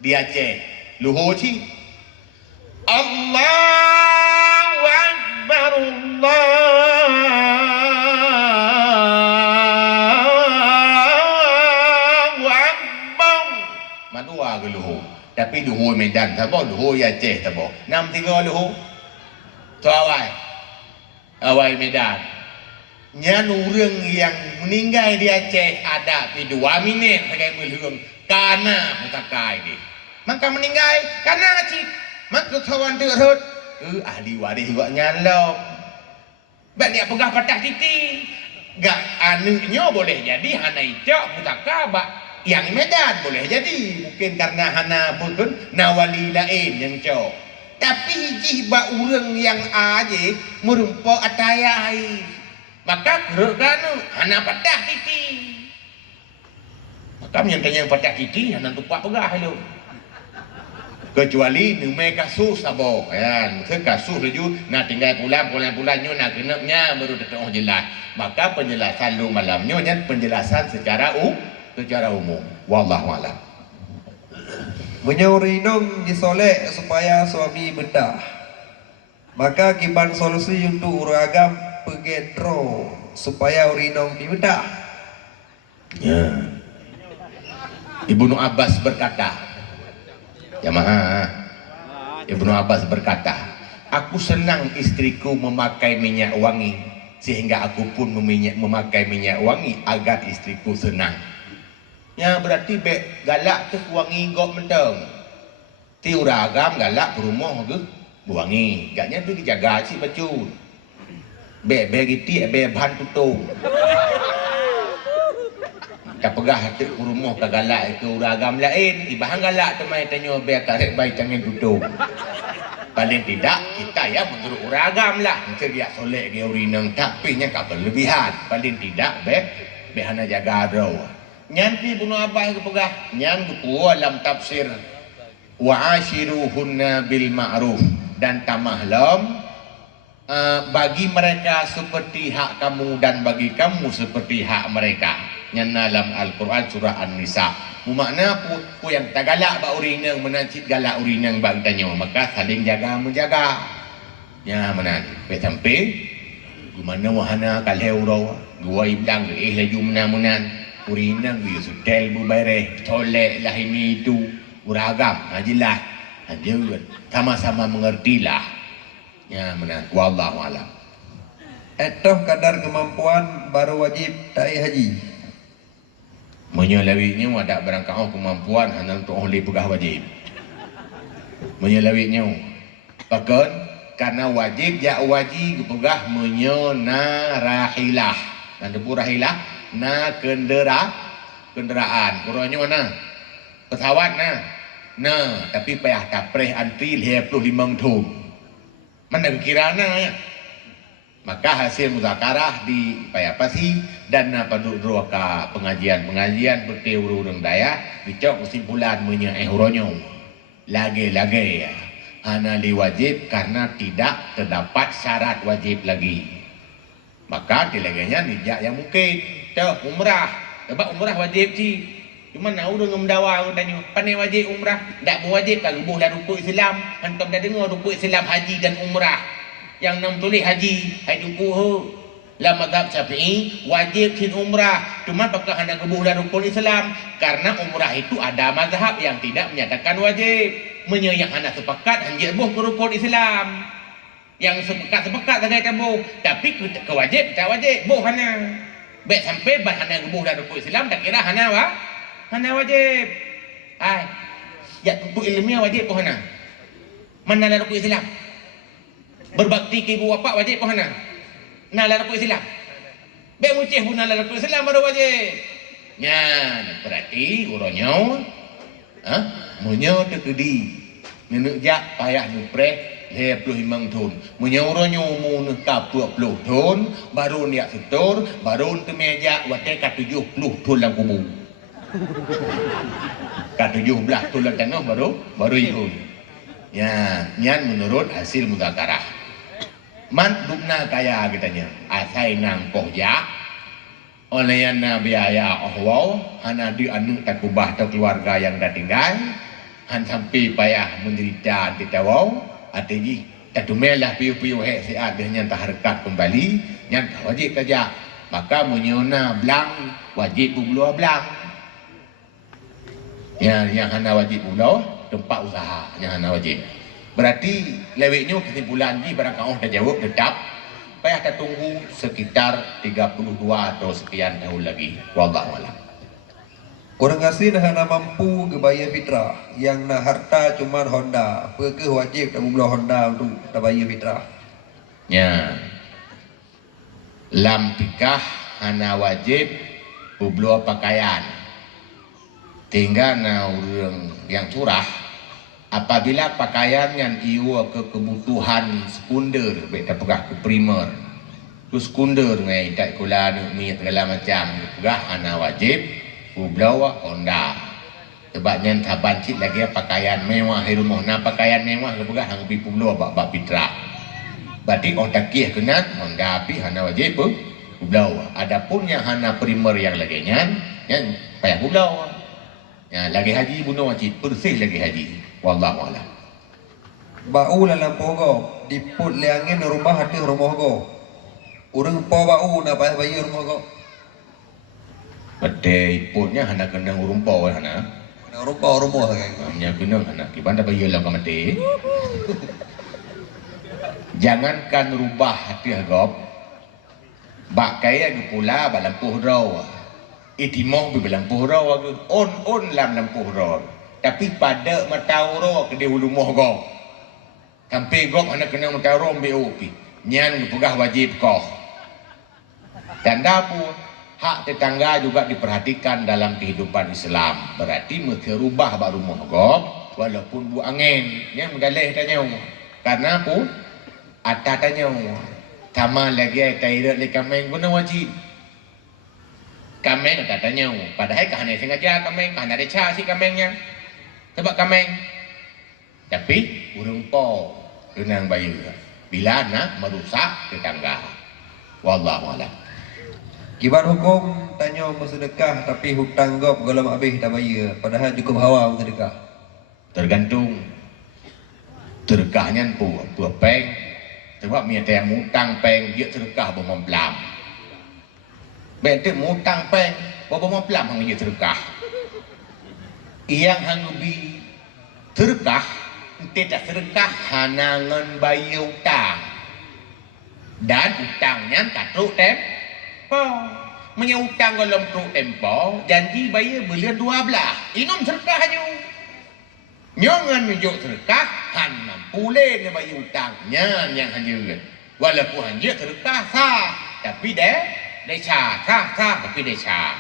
di Aceh. Luhu ci. Allahu Akbar Allahu Akbar. Madua ke luhu. Tapi luhu Medan tabo, luhu Aceh tabo. 6-3 luhu. Tu awal Medan. Nyan orang yang meninggal di Aceh ada di 2 minit sebagai melhurung karena mutakai ni. Maka meninggal karena cik. Maka kawan terhut. Ahli waris juga nyalom. Baik dia pegah patah titi. Gak anaknya boleh jadi hana icak putaka bak yang Medan boleh jadi mungkin karena hana pun nawali lain yang cok. Tapi hiji bak urang yang aje merumpok atayai. Maka gerakkan hana patah titi. Maka yang tanya patah titi hana tupak pegah lo. Kecuali numai kasus abo kan kasus tu nak tinggal pulang-pulannya nak kenapnya baru tetap jelas. Maka penjelasan lu malamnya nya penjelasan secara umum. Wallahu a'lam. Menyurinung disolek supaya suami bedah. Maka kiban solusi untuk uragam pegedro supaya urinong dibedah. Ya. Ibnu Abbas berkata, jamaah, Ibnu Abbas berkata, aku senang istriku memakai minyak wangi sehingga aku pun memakai minyak wangi agar istriku senang. Ya berarti galak tu wangi gok menteng. Ti uragam galak berumah ke wangi. Gaknya tu dijaga si bacu. Giti bahan tutung. Tak pegah hati rumah ke galak ke uragam lain. Ibahan galak tu mai tanya biar tarik baik jangan tutung. Paling tidak kita ya menurut uragam lah. Ceria solek ke urinang tapi nya tak berlebihan. Paling tidak behana jaga roh. Nyanti Ibnu Abbas ke pegah. Nyan ku dalam tafsir wa ashiruhunna bil ma'ruf dan tamahlam bagi mereka seperti hak kamu dan bagi kamu seperti hak mereka. Yang dalam Al-Quran surah An-Nisa. Makna ku yang tak galak bak urinang menancit galak urinang bak tanya maka saling jaga menjaga. Ya menan. Sampai gimana wahana kalheu raw gua iblang laju menan urinang dia sutel bubaire tolek lah ini itu uragam jelas. Dia sama-sama mengertilah. Ya menan. Wallahu a'lam. Etoh kadar kemampuan baru wajib ta'i haji. Menyelawinya ada barangkali kemampuan hanya untuk oleh pegah wajib. Menyelawinya bahkan karena wajib ya wajib pegah menyona rahilah. Dan debu rahilah na kendaraan. Kurangnya mana? Pesawat nah tapi payah tapreh antri 25 tahun. Mana kirana ya? Maka hasil muzakarah di Payapasi dan pada dua pengajian berteururung daya dicok kesimpulan menyehuronyo lagi-lagi ya hana wajib karena tidak terdapat syarat wajib lagi. Maka dilaganya nijak yang mungkin tuh umrah sebab umrah wajib sih cuma nak dengan mendawa tanya pandai wajib umrah tak berwajib tak rubuh dah rukuk Islam hantam dah dengar rukuk Islam haji dan umrah yang nam tulis haji dukuh la mazhab Syafi'i wajib sin umrah cuma apakah hendak gebuh dan rukun Islam karena umrah itu ada mazhab yang tidak menyatakan wajib yang hendak sepakat hanya gebuh ke rukun Islam yang sepakat sebagai tabuh tapi ke wajib tak wajib boh hana baik sampai bah hendak gebuh dan rukun Islam tak kira hana wajib ya untuk ilmiah wajib pun hana mana ada rukun Islam berbakti ke ibu bapa wajib pun hana nala rukun Islam be mucih pun nala rukun Islam baru wajib nya berarti uronyo munyo tekedi nenek jak payah nupreh 25 tahun munyo uronyo mun ka 20 tahun baru dia setor baru tu meja wate ka 70 tahun lang kubu ka 17 tahun lang tanah baru ikut ya nyan menurut hasil muzakarah man dukna kaya katanya asai nang kohja oleh yang biaya ahwau hana di anu tak kubah atau keluarga yang dah tinggal han sampai payah menderita ditawau ategi tak tumelah piu-piu si adanya tak harkat kembali yang wajib kerja maka menyona belang wajib bulu belang yang hana wajib bulu tempat usaha yang hana wajib. Berarti leweknya kesimpulan di barangkali dah jawab tetap payah kita tunggu sekitar 32 atau sekian tahun lagi. Wallahu a'lam. Orang kasih hana mampu ke bayar fitrah yang nak harta cuma Honda, pergi wajib tak boleh Honda untuk tak bayar fitrah. Ya. Lam pikah hana wajib ublo pakaian. Tinggal na orang yang curah apabila pakaian yang iwa ke kebutuhan sekunder beta pegah ke primer ku sekunder ngai tak kula ni segala macam pegah hana wajib ublo Honda sebabnya taban cik lagi pakaian mewah di rumah na pakaian mewah ke pegah hang pi ublo bab fitra berarti otakih kena Honda pi hana wajib ublo adapun yang hana primer yang lagi yang payah ublo ya lagi haji bunuh wajib bersih lagi haji wallahu a'lam. Bau dalam pogo diput leangin rumah hati rumah go. Urang po bau na payah bayar rumah go. Pada iputnya hana kena urumpo hana. Kena rumah kan. Hanya kena hana kibanda bayar lah kamati. Jangankan rubah hati agop. Bak kaya pula balampuh raw. Itimong bi balampuh raw on lam lampuh raw. Tapi pada matawro ke dia rumah go. Kampi go hana kena matawro BOP. Nyan pegah wajib kau. Tanda pun hak tetangga juga diperhatikan dalam kehidupan Islam. Berarti mesti rubah baru rumah go walaupun bu angin yang menggalih tanya. Karena pun atas tanya. Tama lagi kaira le kameng guna wajib. Kameng tak tanya. Padahal kahane sengaja kameng, kahane ada ca si kamengnya. Sebab kameng. Tapi urang po kenang bayar. Bila nak merusak tetangga. Wallahu a'lam. Kibat hukum tanya bersedekah tapi hutang gop golom habis tak bayar. Padahal cukup hawa bersedekah. Tergantung. Sedekahnya pu peng. Sebab dia yang mutang peng dia sedekah bermemplam. Bentuk mutang peng bermemplam hang dia sedekah. Yang hang lebih sedekah tidak sedekah hanangan bayar utang. Dan utangnya tak truk tempo. Menyutang golong truk tempo janji bayar bulan 12. Inum sedekahnya. Nyongan menjuk sedekah hana pulih ni bayar utangnya yang hanya. Walaupun hanya sedekah sah tapi dia sah tapi dia sah.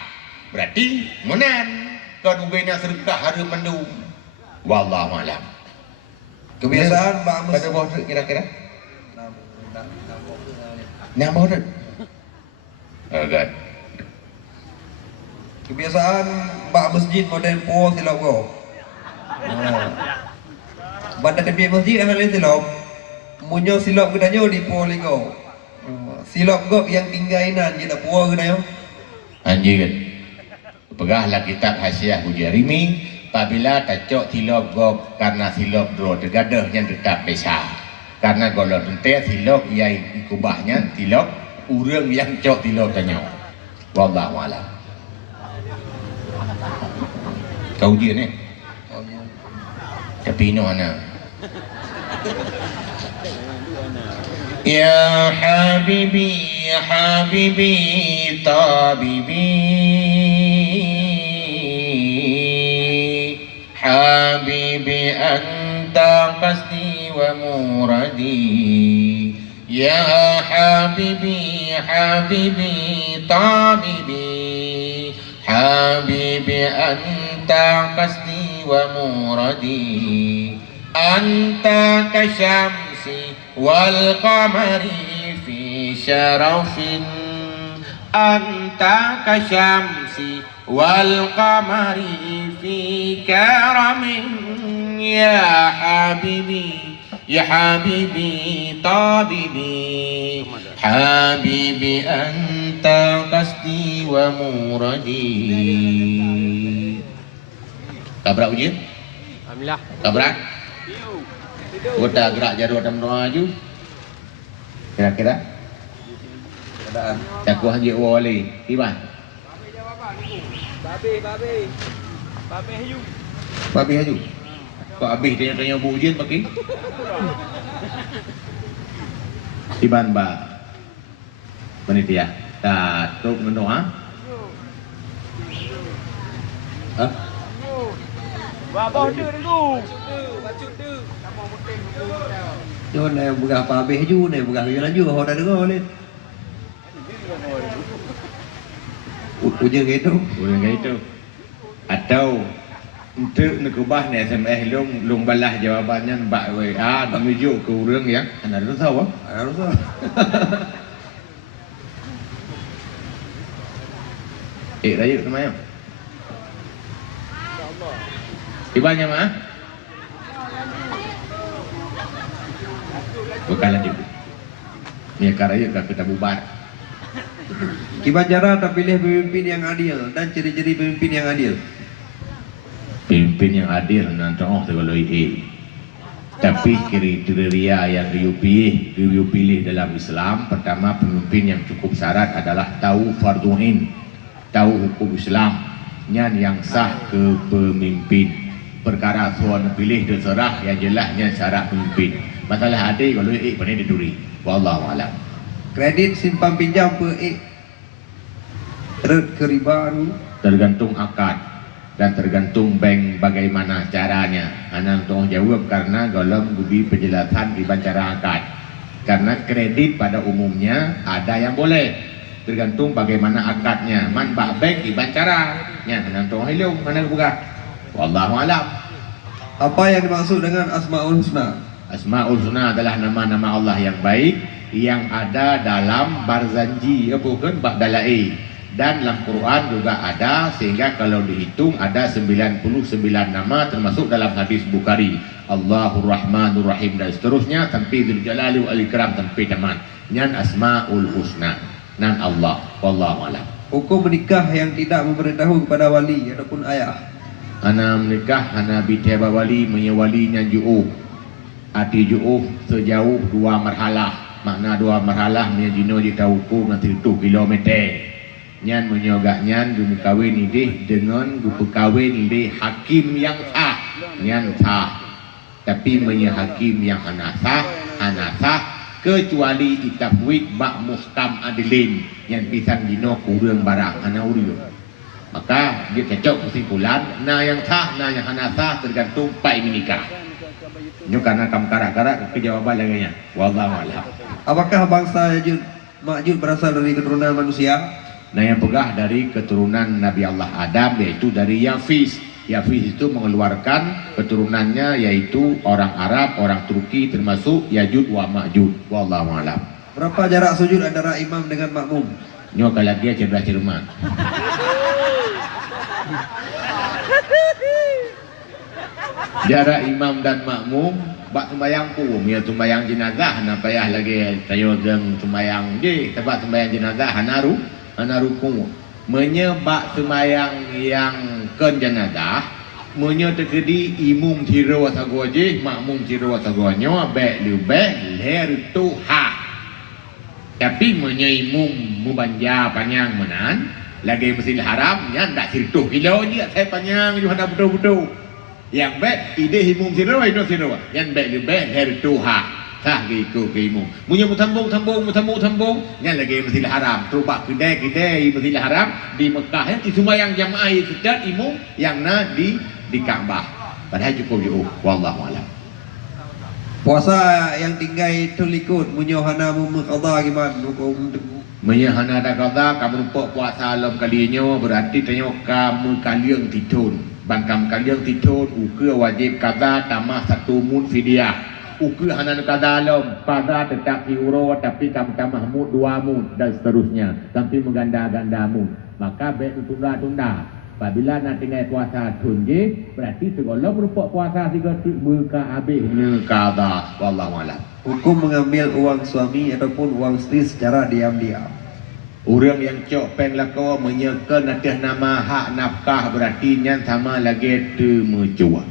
Berarti menan kau bina sedekah hari mendung. Wallahu a'lam. Kebiasaan Pak Mus. Pada bawah kira-kira? Nama orang. Agak. Kebiasaan Pak Masjid model puas silap go. Banda tepi masjid hal silap. Munyo silap kedanyo di puas go. Silap go yang tinggainan je tak puas kedanyo. Anjir. Pegahlah kitab Hasiah Bujarimi. Apabila tacok silap go karena silap dro tergadah yang tetap besar. Karena kalau tentu silap ia ikubahnya silap urang yang cok silap tanya. Wallahu a'lam. Kau ujian ni? Tapi no ana. Ya habibi tabibi habibi anta qasdi wa muradi ya habibi tabibi habibi anta qasdi wa muradi anta kasyamsi wal qamari fi syarafin anta kasyamsi wal qamari fi karamin ya habibi tabibi habibi anta qasdi wa muradi. Kabrak ujian? Alhamdulillah. Kabrak? Kita gerak jadual dalam doa aju. Kira-kira? Keadaan. Cakuh haji wali. Iman. Babe hayu. Babi haju. Kau habis dia tanya bu ujian pakai? Iman ba. Panitia. Tak tuk mendoa. Hah? Bapak dia dulu. Yo ne buka apa habis ju ne buka yo lanjut ho dah dengar ni. Ujung itu. Boleh kayak itu. Atau untuk nekubah ni SMS long balas jawabannya mbak WA menuju ke orang yang anda tu tahu ah. Harus. Raya semayang. Ibanya mah? Bukan lanjut. Ni karaya kita bubar. Gimana cara kita pilih pemimpin yang adil dan ciri-ciri pemimpin yang adil? Pemimpin yang adil nanti segala tapi kriteria yang dia pilih dalam Islam, pertama pemimpin yang cukup syarat adalah tahu fardu'in, tahu hukum Islam, yang sah kepemimpin. Perkara tuan pilih terserah, yang jelasnya syarat pemimpin. Masalah adil kalau pandai diduri. Wallahu a'lam. Kredit simpan pinjam keribaan Tergantung akad dan tergantung bank bagaimana caranya. Anak tolong jawab karena golong budi penjelasan di cara akad. Karena kredit pada umumnya ada yang boleh, tergantung bagaimana akadnya. Man bank iban cara. Nya anak tolong hilung mana buka. Wallahu a'lam. Apa yang dimaksud dengan Asmaul Husna? Asmaul Husna adalah nama-nama Allah yang baik yang ada dalam Barzanji, bukan Ba'dala'i. Dan dalam Quran juga ada, sehingga kalau dihitung ada 99 nama termasuk dalam hadis Bukhari. Allahur Rahmanur Rahim dan seterusnya sampai Dzul Jalali wal Ikram sampai tamat. Nyan Asmaul Husna nan Allah. Wallahu a'lam. Hukum menikah yang tidak memberitahu kepada wali ataupun ayah. Ana menikah, ana biteba wali menyewalinya ju'uh. Arti ju'uh sejauh 2 marhalah. Makna 2 marhalah menyajino ditauku nanti 7 kilometer. Nyan menyogaknya gumi kawin ini dengan gupu kawin ini hakim yang sah. Nyan sah. Tapi hakim yang hanasah kecuali itafwid bak muhkam adilin yang pisang dino kurang barang anaurium. Maka dia cocok kesimpulan na yang sah, na yang hanasah tergantung pai menikah. Ini karena kam karak-karak kejawaban lagi. Wallahu a'lam. Apakah bangsa Ma'jud berasal dari keturunan manusia? Nah yang pegah dari keturunan Nabi Allah Adam, yaitu dari Yafis. Yafis itu mengeluarkan keturunannya yaitu orang Arab, orang Turki termasuk Yajud wa Ma'jud. Wallahu a'lam. Berapa jarak sujud antara imam dengan makmum? Nyo kalau dia cerdas-cermat. Jarak imam dan makmum bak sembayang pun, ya sembayang jenazah nak payah lagi tayo deng sembayang je, sebab sembayang jenazah hanaruku menyebab sembayang yang ken jenazah menye terkedi imum tiro sago je, makmum tiro sago nyo be ler tu ha. Tapi menye imum mubanja panjang menan lagi Masjidil Haram nya ndak 10 kilo je saya panjang ju hendak betul-betul. Yang baik ide himum sirwa ino sirwa yang baik lebih her tuha sah gitu ke imum punya mutambung yang lagi Masjidil Haram terubah kedai Masjidil Haram di Mekah itu semua yang jamaah sejat imum yang na di Ka'bah padahal cukup wallahu a'lam. Puasa yang tinggal itu likut munyohana mumqadha gimana hukum? Menyahana ada qadha kamu pok puasa alam kalinya berarti tanya kamu kalian titun. Bangkam kalian titun ukur wajib qadha tambah 1 mun fidyah. Ukur hanan qadha alam qadha tetap euro tapi kamu tambah mun 2 mun dan seterusnya sampai mengganda-ganda mun. Maka baik tunda-tunda. Apabila nak tinggal puasa tunje berarti segala berupa puasa 3 muka habis qadha wallahu a'lam. Hukum mengambil uang suami ataupun uang istri secara diam-diam. Orang yang cok peng lako menyekel natih nama hak nafkah berarti yang sama lagi temujua.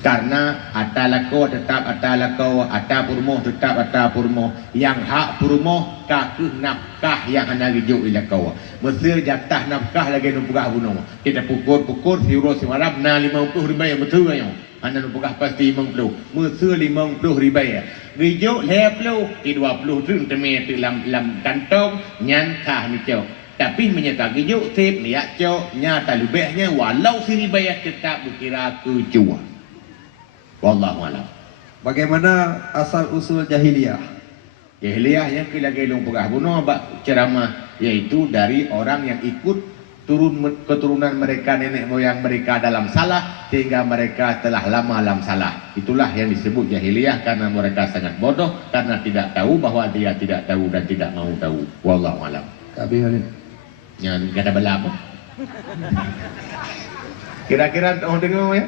Karena ata lako tetap ata lako, ata purmoh tetap ata purmoh. Yang hak purmoh kaku nafkah yang anda rijuk ilako. Mesti jatah nafkah lagi numpugah bunuh. Kita pukul siuro simarab na 50 ribu yang betul yang. Anda numpugah pasti 50. Mesti 50 ribu ya. Rijuk 50 di 20 tu temen dalam kantong nyan kah ni cok. Tapi menyatakan rijuk tip niat cok nyata lebihnya walau si ribu tetap berkira kejua. Wallahu a'lam. Bagaimana asal usul jahiliyah? Jahiliyah yang kila-kilung pegah bunuh bak ceramah, yaitu dari orang yang ikut keturunan mereka, nenek moyang mereka dalam salah, sehingga mereka telah lama dalam salah. Itulah yang disebut jahiliyah, karena mereka sangat bodoh, karena tidak tahu bahwa dia tidak tahu dan tidak mau tahu. Wallahu alam. Tapi Walid, Yang kata bela apa? Kira-kira tahu dengar ya?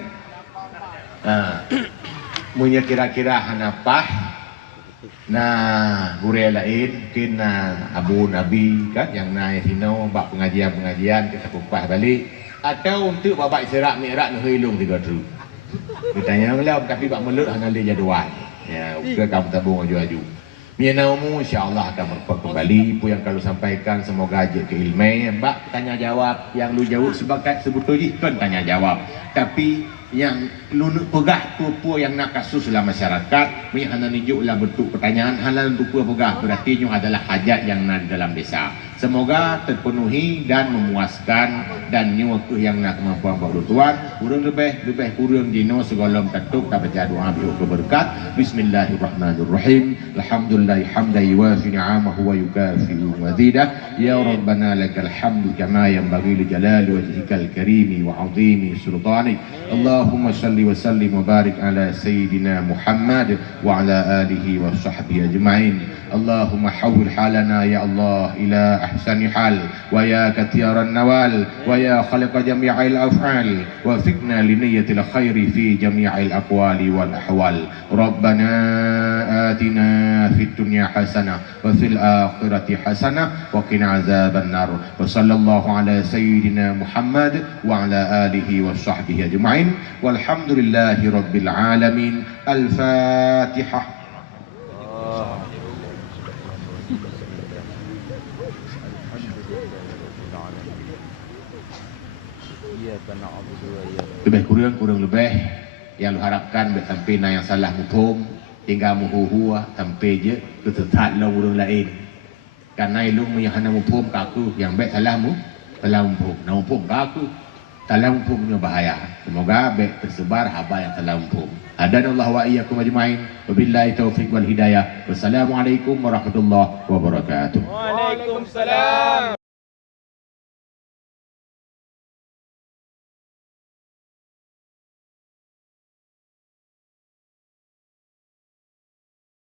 Punya kira-kira hanapah. Nah, gure lain mungkin Abu Nabi kan yang naik sino bak pengajian kita kupas balik, atau untuk babak serak mi'raj nu hilung 3 tu. Ditanya lah tapi bak melut hang ada jadual. Ya, ke kamu tabung aju-aju. Mianaumu insyaallah akan berpot kembali. Pu yang kalau sampaikan semoga aja ke ilmu. Bak tanya jawab yang lu jawab sebagai sebetulnya kan tanya jawab. Tapi yang lu pegah tu yang nak kasus dalam masyarakat, mi hana nijuk lah bentuk pertanyaan halal tu pegah berarti nyu adalah hajat yang nak dalam desa. Semoga terpenuhi dan memuaskan, dan nyu yang nak kemampuan baru tuan kurang lebih kurang dino segala tentu kita baca doa biu keberkat. Bismillahirrahmanirrahim. Alhamdulillah hamdan yuwafi ni'amahu wa yukafi'u mazidah. Ya Rabbana lakal hamdu kama yanbaghi li jalali wajhikal karimi wa 'azimi sultanik. Allahumma salli wa sallim wa barik ala sayyidina Muhammad wa ala alihi wa sahbihi ajma'in. Allahumma hawwil halana ya Allah ila ahsani hal, wa ya kathiran nawal, wa ya khaliqa jami'il af'al, wa fikna li niyyatil khairi fi jami'il aqwali wal ahwal. Rabbana atina fid dunya hasanah wa fil akhirati hasanah wa qina azaban nar. Wa sallallahu ala sayyidina Muhammad wa ala alihi wa sahbihi ajma'in. Walhamdulillahi rabbil alamin. Al-Fatihah. Lebih kurang lebih yang lu harapkan sampai na yang salah muthum tinggal muhuhua sampai je ketetat lah urang lain, karena ilmu yang hana muthum kaku yang baik salahmu salah muthum na muthum kaku salah muthumnya bahaya. Semoga baik tersebar haba yang salah muthum. Hadanallahu wa iyyakum ajma'in. Wabillahi taufiq wal hidayah. Wassalamualaikum warahmatullahi wabarakatuh. Waalaikumsalam.